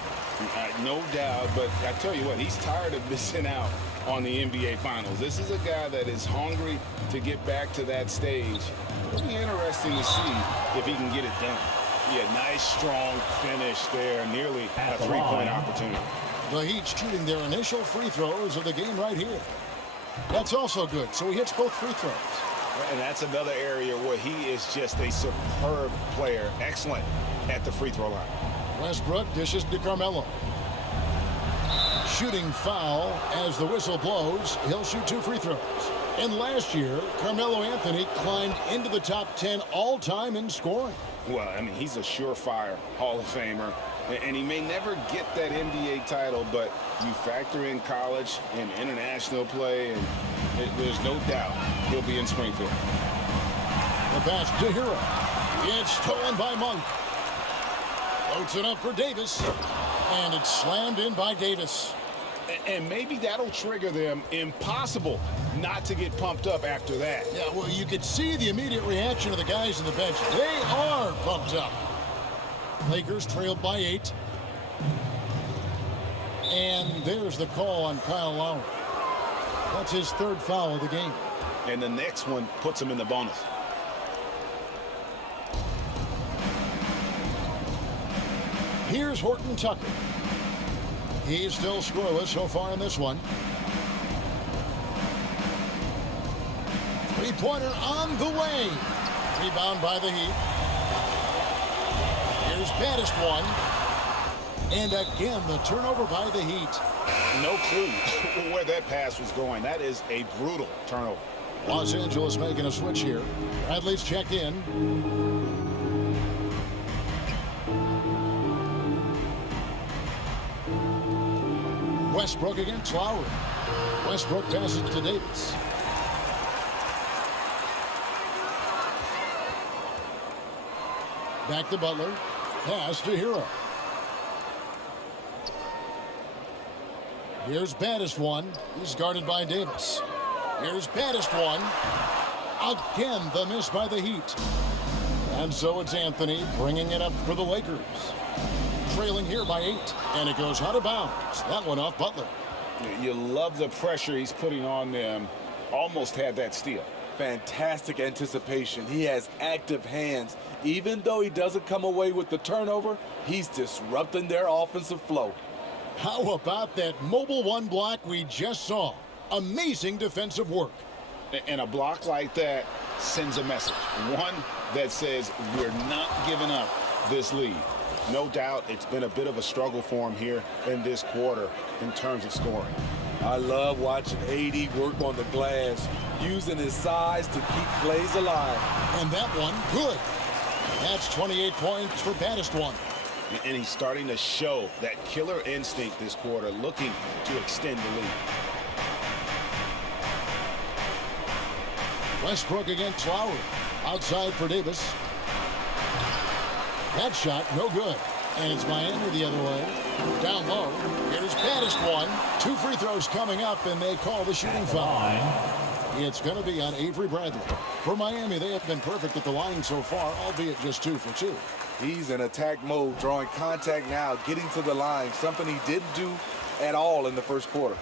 No doubt, but I tell you what, he's tired of missing out on the NBA Finals. This is a guy that is hungry to get back to that stage. It'll be interesting to see if he can get it done. Yeah, nice, strong finish there. Nearly a 3-point opportunity. The Heat shooting their initial free throws of the game right here. That's also good, so he hits both free throws. And that's another area where he is just a superb player. Excellent at the free throw line. Westbrook dishes to Carmelo. Shooting foul as the whistle blows. He'll shoot 2 free throws. And last year, Carmelo Anthony climbed into the top 10 all-time in scoring. Well, I mean, he's a surefire Hall of Famer. And he may never get that NBA title, but you factor in college and international play, and there's no doubt he'll be in Springfield. The pass to Hero. It's stolen by Monk. Floats it up for Davis. And it's slammed in by Davis. And maybe that'll trigger them. Impossible not to get pumped up after that. Yeah, well, you could see the immediate reaction of the guys on the bench. They are pumped up. Lakers trailed by 8. And there's the call on Kyle Lowry. That's his 3rd foul of the game. And the next one puts him in the bonus. Here's Horton Tucker. He's still scoreless so far in this one. 3-pointer on the way. Rebound by the Heat. Here's baddest one. And again, the turnover by the Heat. No clue where that pass was going. That is a brutal turnover. Los Angeles making a switch here. Bradley's checked in. Westbrook against Lowry. Westbrook passes to Davis. Back to Butler. Pass to Hero. Here's baddest one. He's guarded by Davis. Here's baddest one. Again, the miss by the Heat. And so it's Anthony bringing it up for the Lakers. Trailing here by 8. And it goes out of bounds. That one off Butler. You love the pressure he's putting on them. Almost had that steal. fantastic anticipation. He has active hands. Even though he doesn't come away with the turnover, he's disrupting their offensive flow. How about that mobile one block we just saw? Amazing defensive work. And a block like that sends a message. One that says we're not giving up this lead. No doubt it's been a bit of a struggle for him here in this quarter in terms of scoring. I love watching AD work on the glass, using his size to keep plays alive. And that one, good. That's 28 points for baddest one. And he's starting to show that killer instinct this quarter, looking to extend the lead. Westbrook against Lowry. Outside for Davis. That shot, no good. And it's Miami the other way. Down low. Here's baddest one. 2 free throws coming up, and they call the shooting foul. It's going to be on Avery Bradley. For Miami, they have been perfect at the line so far, albeit just 2 for 2. He's in attack mode, drawing contact now, getting to the line, something he didn't do at all in the first quarter.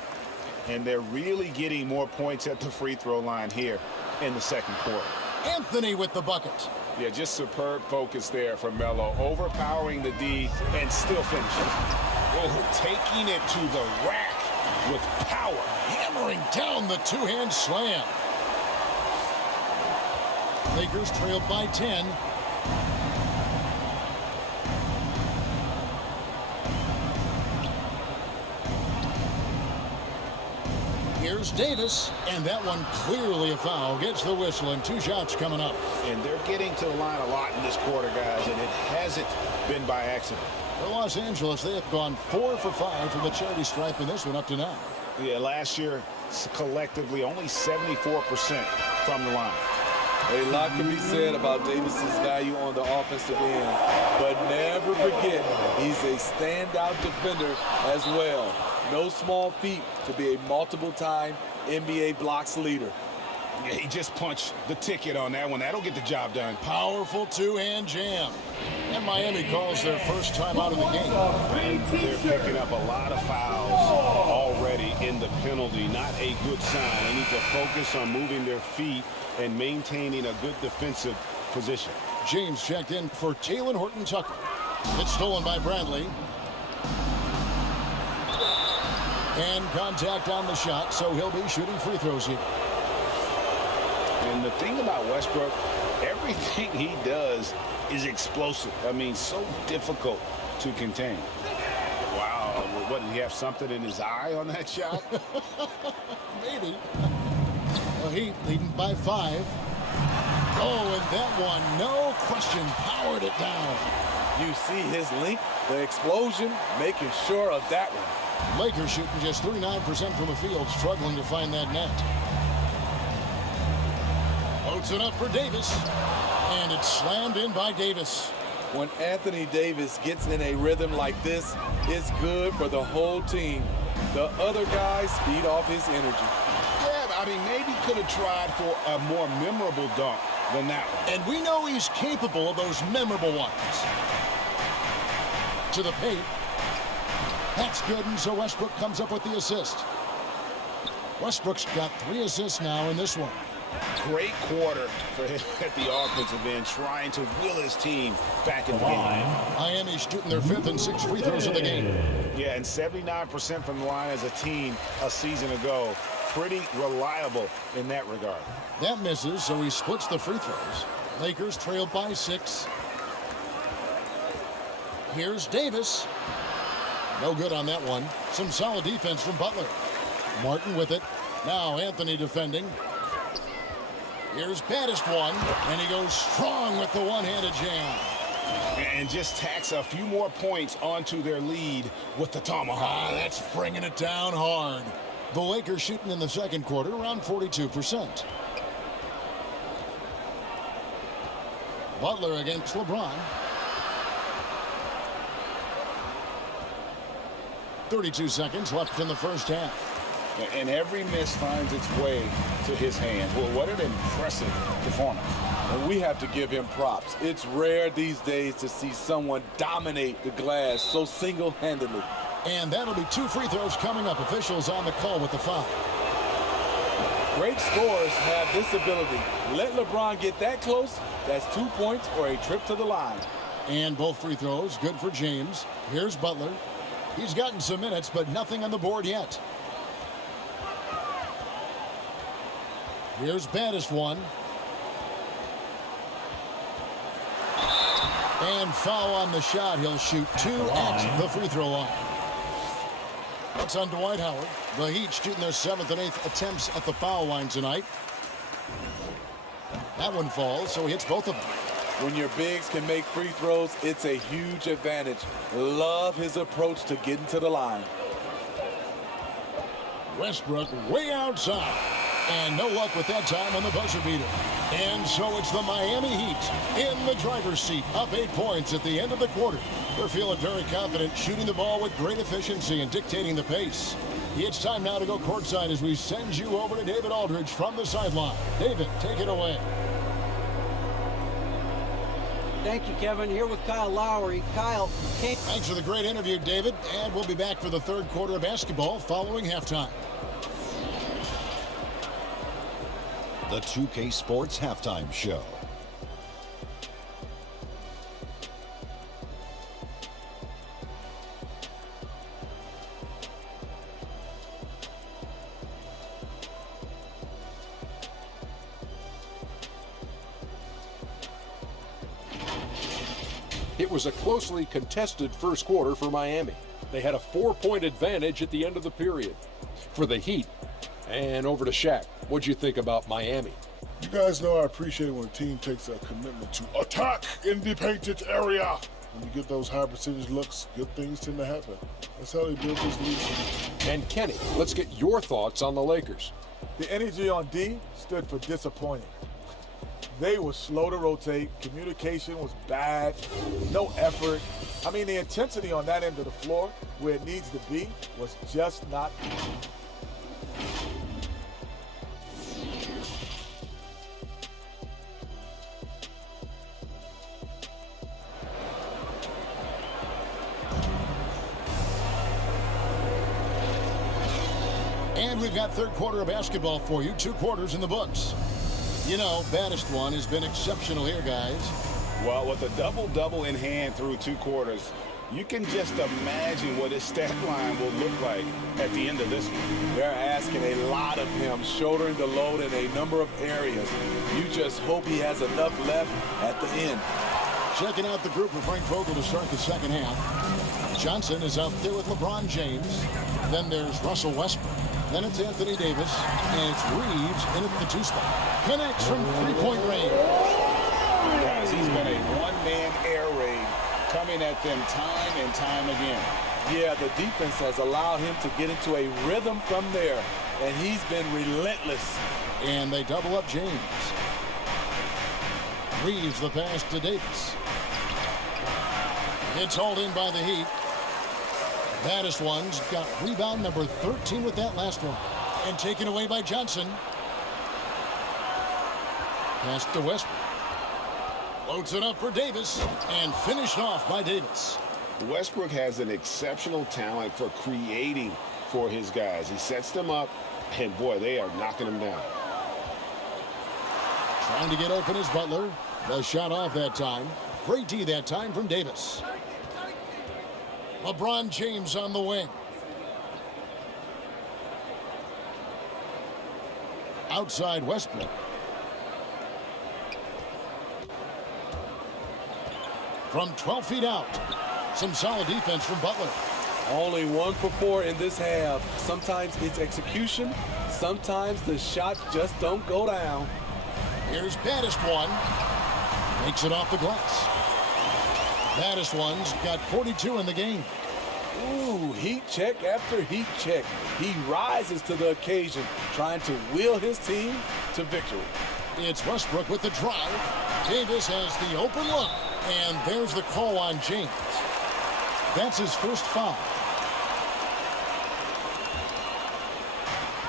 And they're really getting more points at the free throw line here in the second quarter. Anthony with the bucket. Yeah, just superb focus there from Melo, overpowering the D and still finishing. Oh, taking it to the rack with power. Hammering down the two-hand slam. Lakers trailed by 10. Here's Davis, and that one clearly a foul. Gets the whistle, and 2 shots coming up. And they're getting to the line a lot in this quarter, guys, and it hasn't been by accident. For Los Angeles, they have gone 4 for 5 from the charity stripe in this one up to now. Yeah, last year, collectively, only 74% from the line. A lot can be said about Davis's value on the offensive end, but never forget he's a standout defender as well. No small feat to be a multiple-time NBA blocks leader. Yeah, he just punched the ticket on that one. That'll get the job done. Powerful two-hand jam. And Miami calls their first time out of the game. They're picking up a lot of fouls already in the penalty. Not a good sign. They need to focus on moving their feet and maintaining a good defensive position. James checked in for Talen Horton-Tucker. It's stolen by Bradley. And contact on the shot, so he'll be shooting free throws here. And the thing about Westbrook, everything he does is explosive. I mean, so difficult to contain. Wow, what, did he have something in his eye on that shot? Maybe. Well, Heat leading by 5. Oh, and that one, no question, powered it down. You see his length, the explosion, making sure of that one. Lakers shooting just 39% from the field, struggling to find that net. Floats it up for Davis, and it's slammed in by Davis. When Anthony Davis gets in a rhythm like this, it's good for the whole team. The other guys feed off his energy. Yeah, I mean, maybe could have tried for a more memorable dunk than that one. And we know he's capable of those memorable ones. To the paint. That's good, and so Westbrook comes up with the assist. Westbrook's got 3 assists now in this one. Great quarter for him at the offensive end, trying to will his team back in the game. Miami's shooting their 5th and 6th free throws of the game. Yeah, and 79% from the line as a team a season ago. Pretty reliable in that regard. That misses, so he splits the free throws. Lakers trailed by 6. Here's Davis. No good on that one. Some solid defense from Butler. Martin with it. Now Anthony defending. Here's baddest one, and he goes strong with the one-handed jam. And just tacks a few more points onto their lead with the tomahawk. That's bringing it down hard. The Lakers shooting in the second quarter around 42%. Butler against LeBron. 32 seconds left in the first half. And every miss finds its way to his hands. Well, what an impressive performance. And we have to give him props. It's rare these days to see someone dominate the glass so single-handedly. And that'll be 2 free throws coming up. Officials on the call with the foul. Great scorers have this ability. Let LeBron get that close, that's 2 points or a trip to the line. And both free throws good for James. Here's Butler. He's gotten some minutes, but nothing on the board yet. Here's baddest one. And foul on the shot. He'll shoot 2 at the free throw line. That's on Dwight Howard. The Heat shooting their 7th and 8th attempts at the foul line tonight. That one falls, so he hits both of them. When your bigs can make free throws, it's a huge advantage. Love his approach to getting to the line. Westbrook way outside. And no luck with that time on the buzzer beater. And so it's the Miami Heat in the driver's seat, up 8 points at the end of the quarter. They're feeling very confident, shooting the ball with great efficiency and dictating the pace. It's time now to go courtside as we send you over to David Aldridge from the sideline. David, take it away. Thank you, Kevin. Here with Kyle Lowry. Kyle, thanks for the great interview, David. And we'll be back for the third quarter of basketball following halftime. The 2K Sports Halftime Show. It was a closely contested first quarter for Miami. They had a 4-point advantage at the end of the period. For the Heat, and over to Shaq, what'd you think about Miami? You guys know I appreciate when a team takes a commitment to attack in the painted area. When you get those high percentage looks, good things tend to happen. That's how they built this league. And Kenny, let's get your thoughts on the Lakers. The energy on D stood for disappointing. They were slow to rotate. Communication was bad. No effort. I mean, the intensity on that end of the floor, where it needs to be, was just not there. And we've got third quarter of basketball for you. 2 quarters in the books. You know, baddest one has been exceptional here, guys. Well, with a double-double in hand through 2 quarters, you can just imagine what his stat line will look like at the end of this one. They're asking a lot of him, shouldering the load in a number of areas. You just hope he has enough left at the end. Checking out the group of Frank Vogel to start the second half. Johnson is out there with LeBron James. Then there's Russell Westbrook. Then it's Anthony Davis, and it's Reeves in at the 2 spot. Connects from 3-point range. Guys, he's been a one-man air raid coming at them time and time again. Yeah, the defense has allowed him to get into a rhythm from there, and he's been relentless. And they double up James. Reeves the pass to Davis. It's hauled in by the Heat. Baddest ones got rebound number 13 with that last one. And taken away by Johnson. Pass to Westbrook. Loads it up for Davis. And finished off by Davis. Westbrook has an exceptional talent for creating for his guys. He sets them up, and boy, they are knocking them down. Trying to get open is Butler. The shot off that time. Great D that time from Davis. LeBron James on the wing. Outside Westbrook. From 12 feet out. Some solid defense from Butler. Only 1 for 4 in this half. Sometimes it's execution. Sometimes the shots just don't go down. Here's baddest one. Makes it off the glass. Baddest one's got 42 in the game. Ooh, heat check after heat check. He rises to the occasion, trying to wheel his team to victory. It's Westbrook with the drive. Davis has the open look. And there's the call on James. That's his first foul.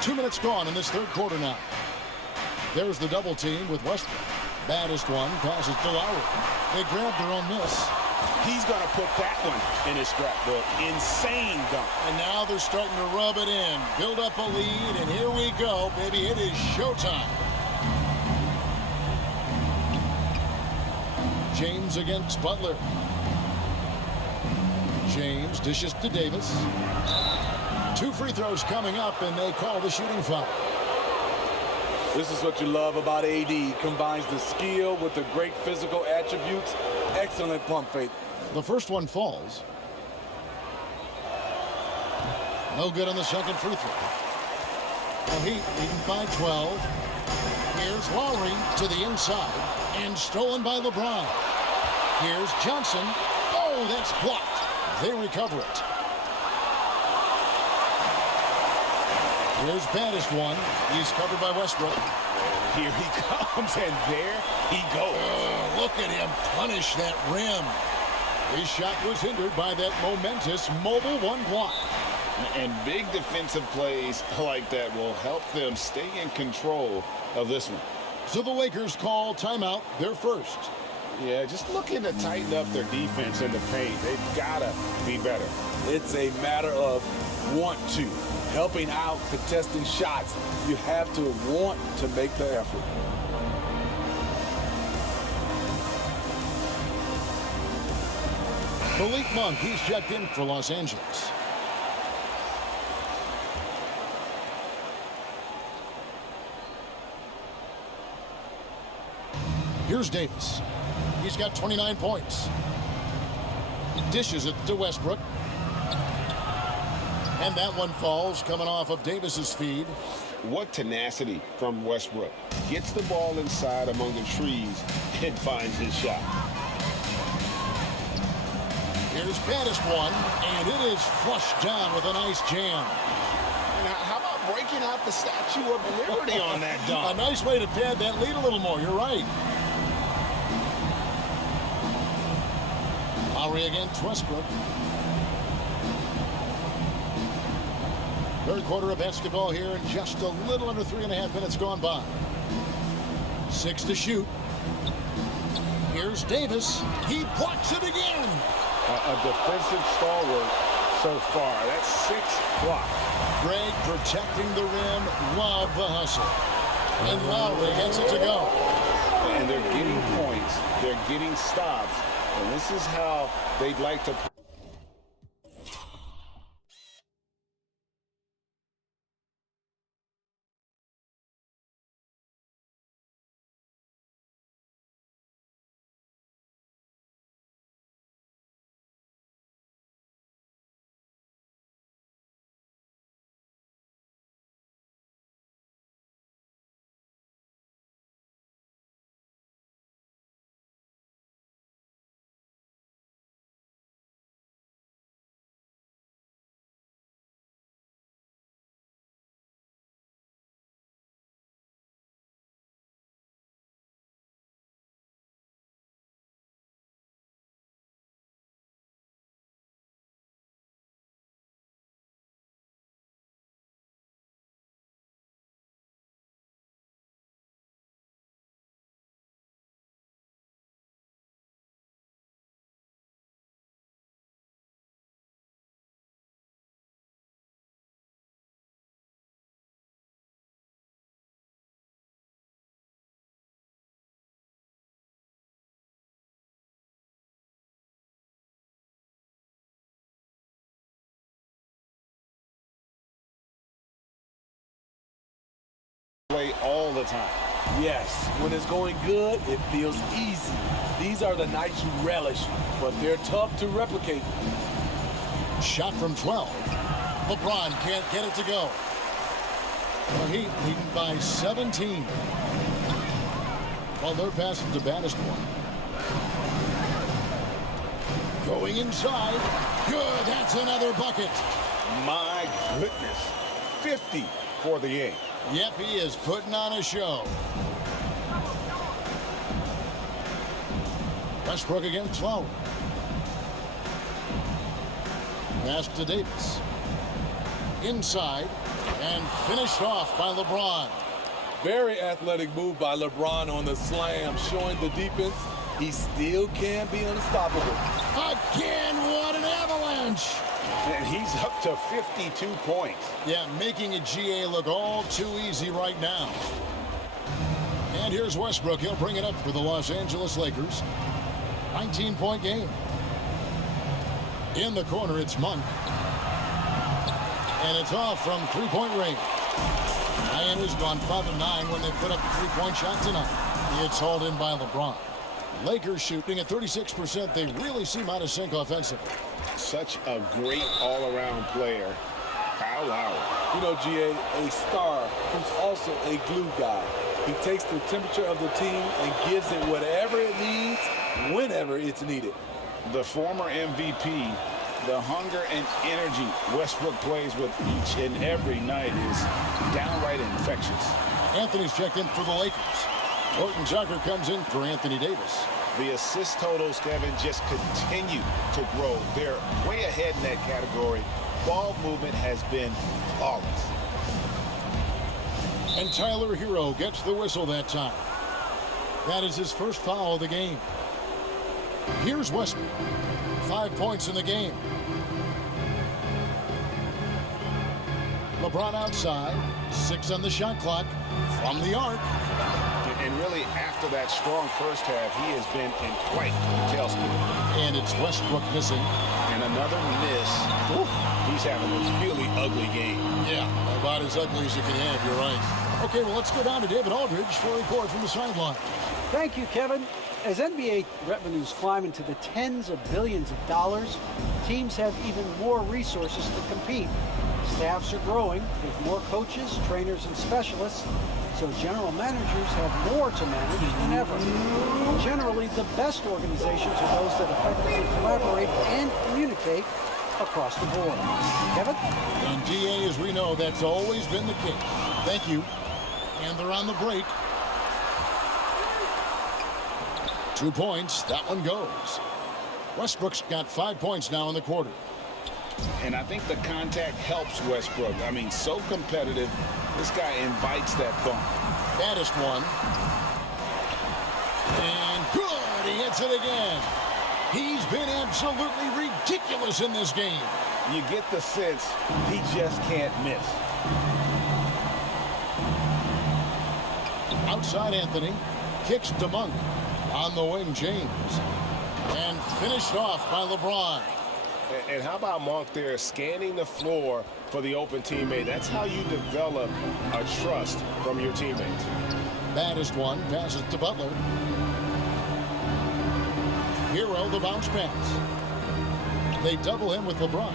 2 minutes gone in this third quarter now. There's the double team with Westbrook. Baddest one passes to Lowry. They grab their own miss. He's going to put that one in his scrapbook. Insane dunk. And now they're starting to rub it in, build up a lead, and here we go, baby. It is showtime. James against Butler. James dishes to Davis. 2 free throws coming up, and they call the shooting foul. This is what you love about AD. Combines the skill with the great physical attributes. Excellent pump fake. The first one falls. No good on the second free throw. The Heat leading by 12. Here's Lowry to the inside and stolen by LeBron. Here's Johnson. Oh, that's blocked. They recover it. Here's baddest one. He's covered by Westbrook. Here he comes, and there he goes. Look at him punish that rim. His shot was hindered by that momentous mobile one block. And big defensive plays like that will help them stay in control of this one. So the Lakers call timeout, their first. Yeah, just looking to tighten up their defense in the paint. They've got to be better. It's a matter of want to. Helping out, contesting shots. You have to want to make the effort. Malik Monk, he's checked in for Los Angeles. Here's Davis. He's got 29 points. Dishes it to Westbrook. And that one falls, coming off of Davis's feed. What tenacity from Westbrook. Gets the ball inside among the trees and finds his shot. Here's baddest one, and it is flushed down with a nice jam. Now, how about breaking out the Statue of Liberty on that dunk? A nice way to pad that lead a little more. You're right. Lowry against Westbrook. Third quarter of basketball here, and just a little under 3.5 minutes gone by. 6 to shoot. Here's Davis. He blocks it again. A defensive stalwart so far. That's 6 blocks. Greg protecting the rim. Love the hustle. And Lowry gets it to go. And they're getting points. They're getting stops. And this is how they'd like to. Play all the time. Yes, when it's going good, it feels easy. These are the nights you relish, but they're tough to replicate. Shot from 12. LeBron can't get it to go. The Heat leading by 17. Well, they're passing to baddest one. Going inside. Good, that's another bucket. My goodness. 50 for the 8. Yep, he is putting on a show. Westbrook against Lowry. Pass to Davis. Inside and finished off by LeBron. Very athletic move by LeBron on the slam, showing the defense he still can be unstoppable. Again, what an avalanche. And he's up to 52 points. Yeah, making a GA look all too easy right now. And here's Westbrook. He'll bring it up for the Los Angeles Lakers. 19-point game. In the corner, it's Monk. And it's off from three-point range. Miami's gone 5 of 9 when they put up a three-point shot tonight. It's hauled in by LeBron. Lakers shooting at 36%. They really seem out of sync offensively. Such a great all-around player, Kyle Lowry. You know, GA, a star who's also a glue guy. He takes the temperature of the team and gives it whatever it needs, whenever it's needed. The former MVP, the hunger and energy Westbrook plays with each and every night is downright infectious. Anthony's checked in for the Lakers. Horton Tucker comes in for Anthony Davis. The assist totals, Kevin, just continue to grow. They're way ahead in that category. Ball movement has been flawless. And Tyler Hero gets the whistle that time. That is his first foul of the game. Here's Westbrook. 5 points in the game. LeBron outside. 6 on the shot clock. From the arc. And really, after that strong first half, he has been in quite a tailspin. And it's Westbrook missing. And another miss. Ooh, he's having a really ugly game. Yeah, about as ugly as you can have, you're right. Okay, well, let's go down to David Aldridge for a report from the sideline. Thank you, Kevin. As NBA revenues climb into the tens of billions of dollars, teams have even more resources to compete. Staffs are growing with more coaches, trainers, and specialists, so general managers have more to manage than ever. Generally, the best organizations are those that effectively collaborate and communicate across the board. Kevin? And DA, as we know, that's always been the case. Thank you. And they're on the break. 2 points. That one goes. Westbrook's got 5 points now in the quarter. And I think the contact helps Westbrook. I mean, so competitive. This guy invites that bump. Baddest one. And good. He hits it again. He's been absolutely ridiculous in this game. You get the sense he just can't miss. Outside Anthony. Kicks to Monk. On the wing, James. And finished off by LeBron. And how about Monk there scanning the floor for the open teammate? That's how you develop a trust from your teammates. Baddest one passes to Butler. Hero the bounce pass. They double him with LeBron.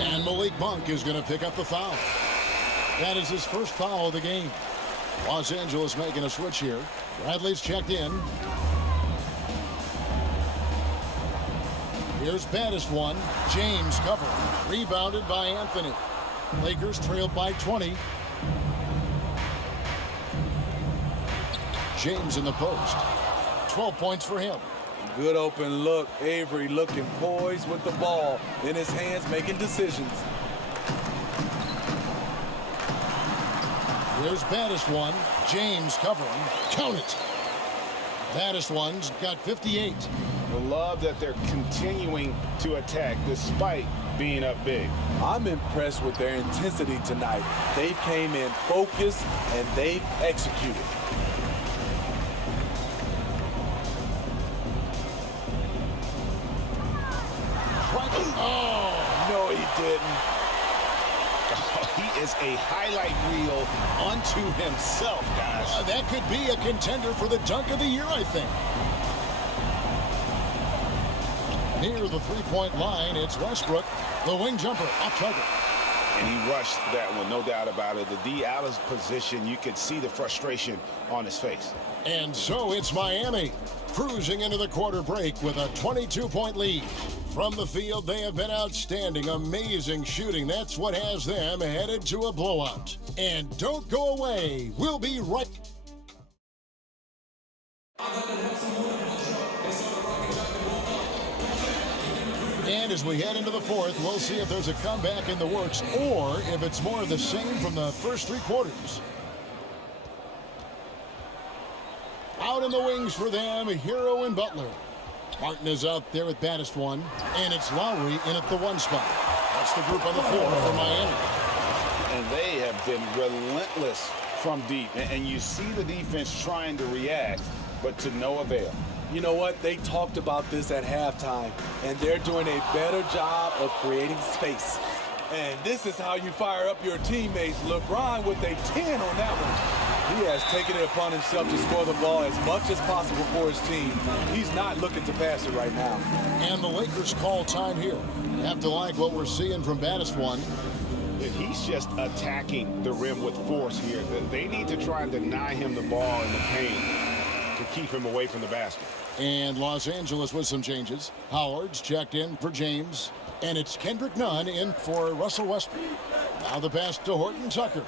And Malik Monk is going to pick up the foul. That is his first foul of the game. Los Angeles making a switch here. Bradley's checked in. Here's baddest one. James covering. Rebounded by Anthony. Lakers trailed by 20. James in the post. 12 points for him. Good open look. Avery looking poised with the ball in his hands, making decisions. Here's baddest one. James covering. Count it. Baddest one's got 58. I love that they're continuing to attack despite being up big. I'm impressed with their intensity tonight. They came in focused and they've executed. Oh, no, he didn't. He is a highlight reel unto himself, guys. That could be a contender for the dunk of the year, I think. Near the three-point line, it's Westbrook. The wing jumper off target. And he rushed that one, no doubt about it. The D out of position, you could see the frustration on his face. And so it's Miami cruising into the quarter break with a 22-point lead. From the field, they have been outstanding, amazing shooting. That's what has them headed to a blowout. And don't go away. We'll be right. And as we head into the fourth, we'll see if there's a comeback in the works or if it's more of the same from the first three quarters. Out in the wings for them, Hero and Butler. Martin is out there at baddest one, and it's Lowry in at the 1 spot. That's the group on the floor for Miami. And they have been relentless from deep. And you see the defense trying to react, but to no avail. You know what? They talked about this at halftime, and they're doing a better job of creating space. And this is how you fire up your teammates. LeBron with a 10 on that one. He has taken it upon himself to score the ball as much as possible for his team. He's not looking to pass it right now. And the Lakers call time here. Have to like what we're seeing from baddest one. He's just attacking the rim with force here. They need to try and deny him the ball in the paint to keep him away from the basket. And Los Angeles with some changes. Howard's checked in for James. And it's Kendrick Nunn in for Russell Westbrook. Now the pass to Horton Tucker.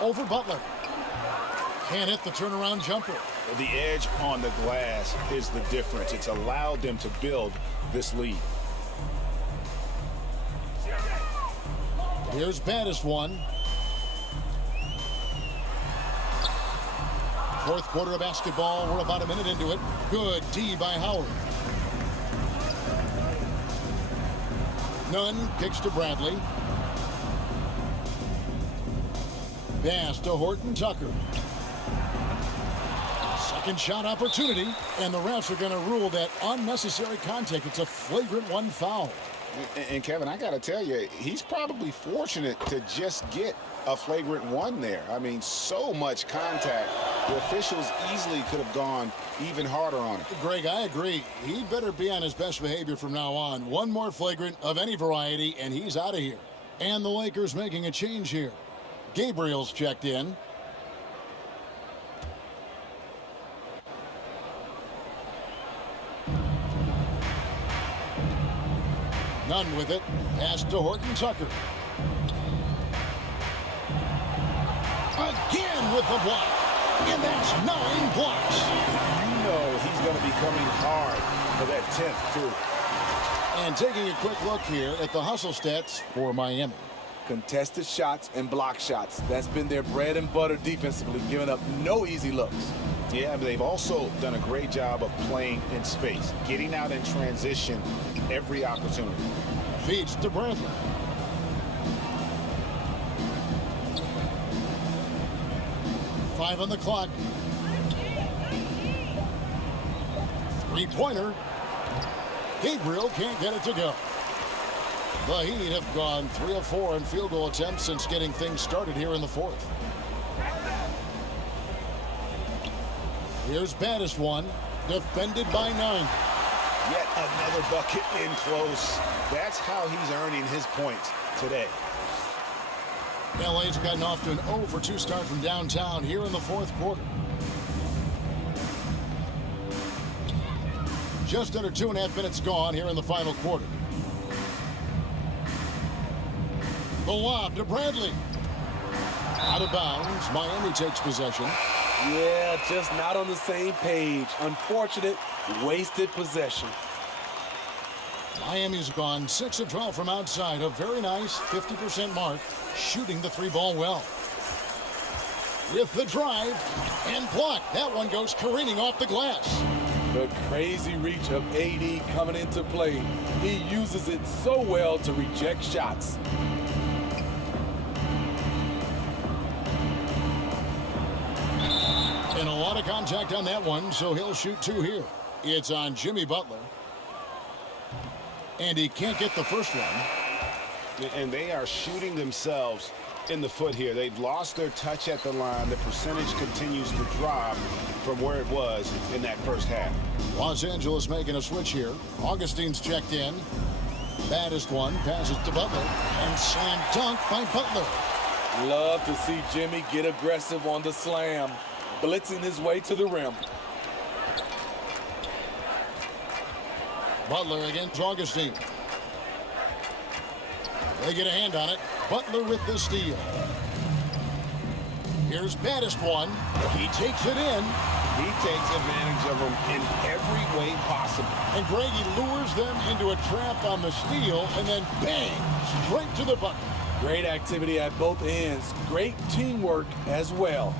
Over Butler. Can't hit the turnaround jumper. The edge on the glass is the difference. It's allowed them to build this lead. Here's baddest one. Fourth quarter of basketball. We're about a minute into it. Good D by Howard. Nunn kicks to Bradley. Pass to Horton Tucker. Second shot opportunity, and the refs are going to rule that unnecessary contact. It's a flagrant 1 foul. And Kevin, I got to tell you, he's probably fortunate to just get a flagrant 1 there. I mean, so much contact. The officials easily could have gone even harder on him. Greg, I agree. He better be on his best behavior from now on. One more flagrant of any variety, and he's out of here. And the Lakers making a change here. Gabriel's checked in. Nunn with it. Pass to Horton Tucker. Again with the block. And that's 9 blocks. You know he's going to be coming hard for that 10th, too. And taking a quick look here at the hustle stats for Miami. Contested shots and block shots. That's been their bread and butter defensively, giving up no easy looks. Yeah, but they've also done a great job of playing in space, getting out in transition every opportunity. Feeds to Bradley. Five on the clock. Three-pointer. Gabriel can't get it to go. The Heat have gone 3 of 4 in field goal attempts since getting things started here in the fourth. Here's baddest one, defended by 9. Yet another bucket in close. That's how he's earning his points today. LA's gotten off to an 0 for 2 start from downtown here in the fourth quarter. Just under 2.5 minutes gone here in the final quarter. The lob to Bradley. Out of bounds. Miami takes possession. Yeah, just not on the same page. Unfortunate, wasted possession. Miami's gone 6 of 12 from outside. A very nice 50% mark. Shooting the 3-ball well. With the drive and blocked. That one goes careening off the glass. The crazy reach of AD coming into play. He uses it so well to reject shots. And a lot of contact on that one, so he'll shoot 2 here. It's on Jimmy Butler. And he can't get the first one. And they are shooting themselves in the foot here. They've lost their touch at the line. The percentage continues to drop from where it was in that first half. Los Angeles making a switch here. Augustine's checked in. Baddest one passes to Butler. And slam dunk by Butler. Love to see Jimmy get aggressive on the slam, blitzing his way to the rim. Butler against Augustine. They get a hand on it. Butler with the steal. Here's baddest one. He takes it in. He takes advantage of them in every way possible. And Greg, he lures them into a trap on the steal, and then bang, straight to the bucket. Great activity at both ends. Great teamwork as well.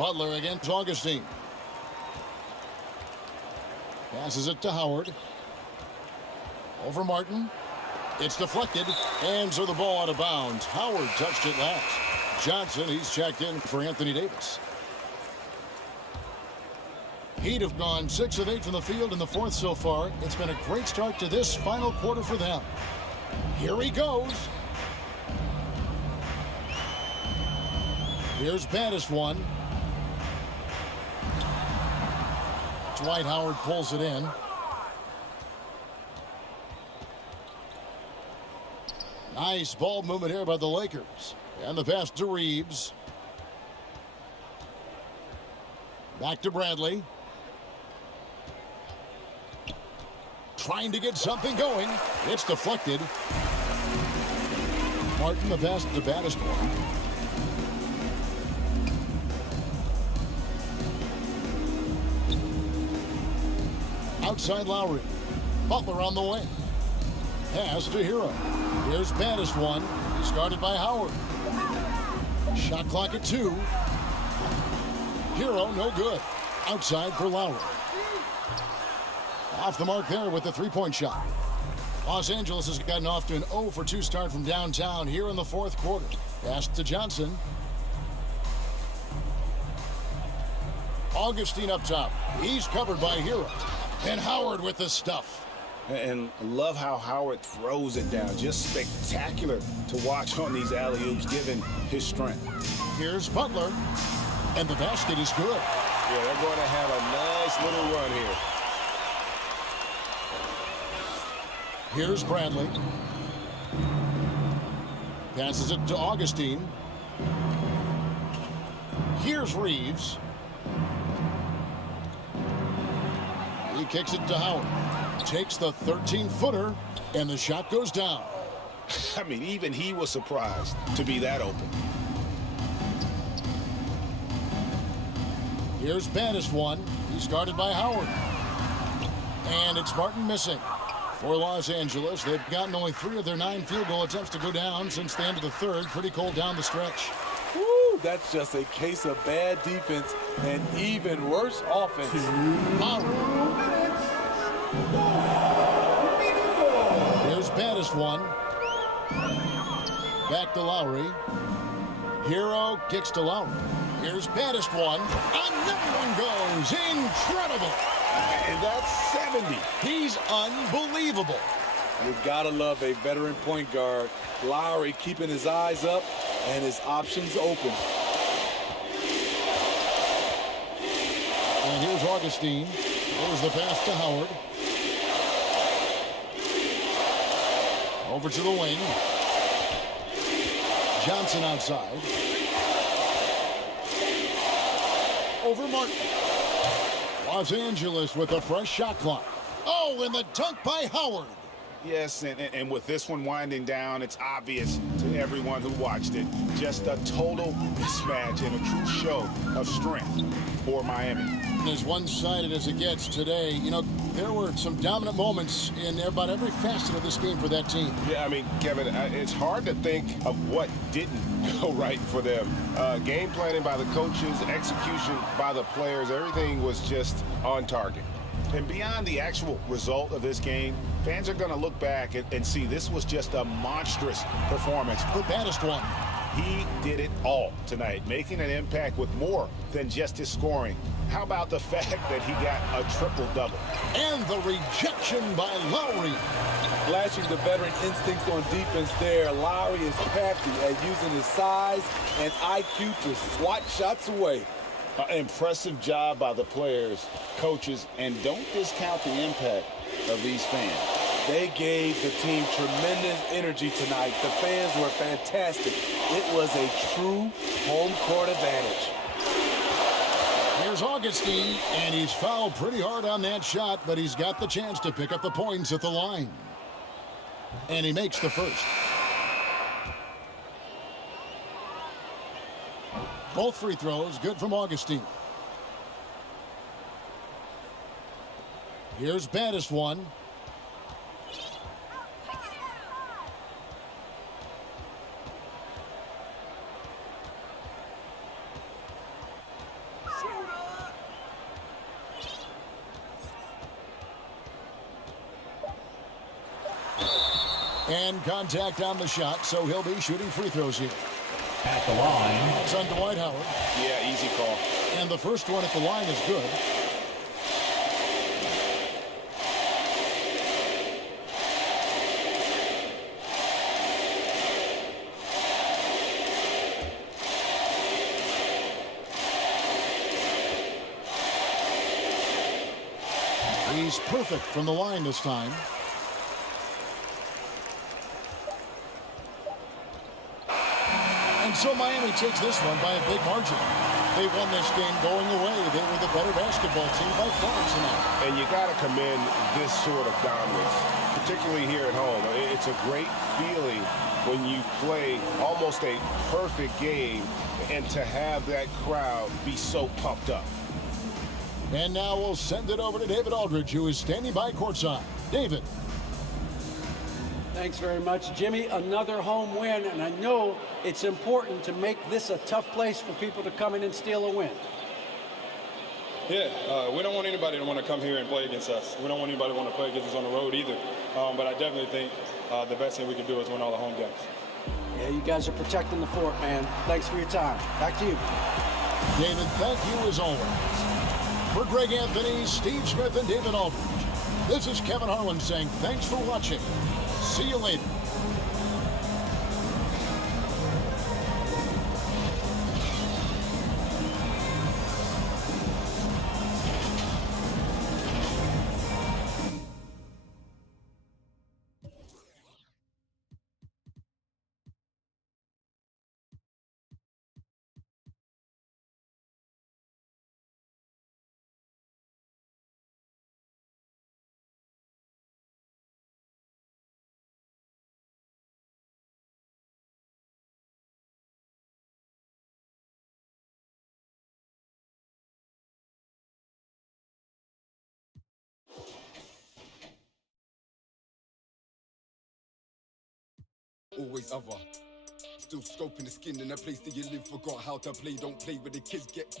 Butler against Augustine. Passes it to Howard. Over Martin. It's deflected, and so the ball out of bounds. Howard touched it last. Johnson, he's checked in for Anthony Davis. Heat have gone 6 of 8 from the field in the fourth so far. It's been a great start to this final quarter for them. Here he goes. Here's baddest one. Dwight Howard pulls it in. Nice ball movement here by the Lakers. And the pass to Reeves. Back to Bradley. Trying to get something going. It's deflected. Martin, the pass to baddest one. Outside Lowry. Butler on the way. Pass to Hero. Here's baddest one. He's guarded by Howard. Shot clock at 2. Hero, no good. Outside for Lowry. Off the mark there with the three-point shot. Los Angeles has gotten off to an 0 for 2 start from downtown here in the fourth quarter. Pass to Johnson. Augustine up top. He's covered by Hero. And Howard with the stuff. And love how Howard throws it down. Just spectacular to watch on these alley-oops, given his strength. Here's Butler. And the basket is good. Yeah, they're going to have a nice little run here. Here's Bradley. Passes it to Augustine. Here's Reeves. He kicks it to Howard. Takes the 13-footer, and the shot goes down. I mean, even he was surprised to be that open. Here's baddest one. He's guarded by Howard. And it's Martin missing. For Los Angeles, they've gotten only 3 of their 9 field goal attempts to go down since the end of the third. Pretty cold down the stretch. Woo, that's just a case of bad defense and even worse offense. Here's baddest one. Back to Lowry. Hero kicks to Lowry. Here's baddest one. Another one goes. Incredible. And that's 70. He's unbelievable. You've got to love a veteran point guard. Lowry keeping his eyes up and his options open. And here's Augustine. There's the pass to Howard. Over to the wing. Johnson outside. Over Martin. Los Angeles with a fresh shot clock. Oh, and the dunk by Howard. Yes, and with this one winding down, it's obvious to everyone who watched it. Just a total mismatch and a true show of strength for Miami. As one-sided as it gets today, you know, there were some dominant moments in about every facet of this game for that team. Yeah, I mean, Kevin, it's hard to think of what didn't go right for them. Game planning by the coaches, execution by the players, everything was just on target. And beyond the actual result of this game, fans are going to look back and see this was just a monstrous performance. The baddest one. He did it all tonight, making an impact with more than just his scoring. How about the fact that he got a triple-double? And the rejection by Lowry. Flashing the veteran instincts on defense there. Lowry is crafty at using his size and IQ to swat shots away. Impressive job by the players, coaches, and don't discount the impact of these fans. They gave the team tremendous energy tonight. The fans were fantastic. It was a true home court advantage. Here's Augustine, and he's fouled pretty hard on that shot, but he's got the chance to pick up the points at the line. And he makes the first. Both free throws good from Augustine. Here's baddest one. And contact on the shot, so he'll be shooting free throws here. At the line. It's on Dwight Howard. Yeah, easy call. And the first one at the line is good. He's perfect from the line this time. And so Miami takes this one by a big margin. They won this game going away. They were the better basketball team by far tonight. And you got to commend this sort of dominance, particularly here at home. It's a great feeling when you play almost a perfect game and to have that crowd be so pumped up. And now we'll send it over to David Aldridge, who is standing by courtside. David. Thanks very much, Jimmy. Another home win, and I know it's important to make this a tough place for people to come in and steal a win. Yeah, we don't want anybody to want to come here and play against us. We don't want anybody to want to play against us on the road either. But I definitely think the best thing we can do is win all the home games. Yeah, you guys are protecting the fort, man. Thanks for your time. Back to you. David, thank you as always. For Greg Anthony, Steve Smith, and David Aldridge, this is Kevin Harlan saying thanks for watching. See you later. Always other. Still scoping the skin in the place that you live. Forgot how to play. Don't play with the kids. Get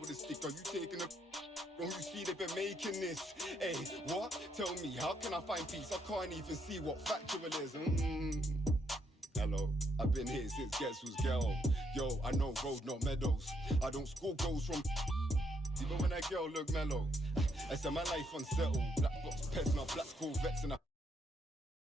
with a stick. Are you taking a? Don't you see they've been making this? Hey, what? Tell me, how can I find peace? I can't even see what factual is. Hello, I've been here since Guess Who's Girl. Yo, I know road, not meadows. I don't score goals from even when that girl look mellow. I said my life unsettled. Black box pets, not black Corvettes, and I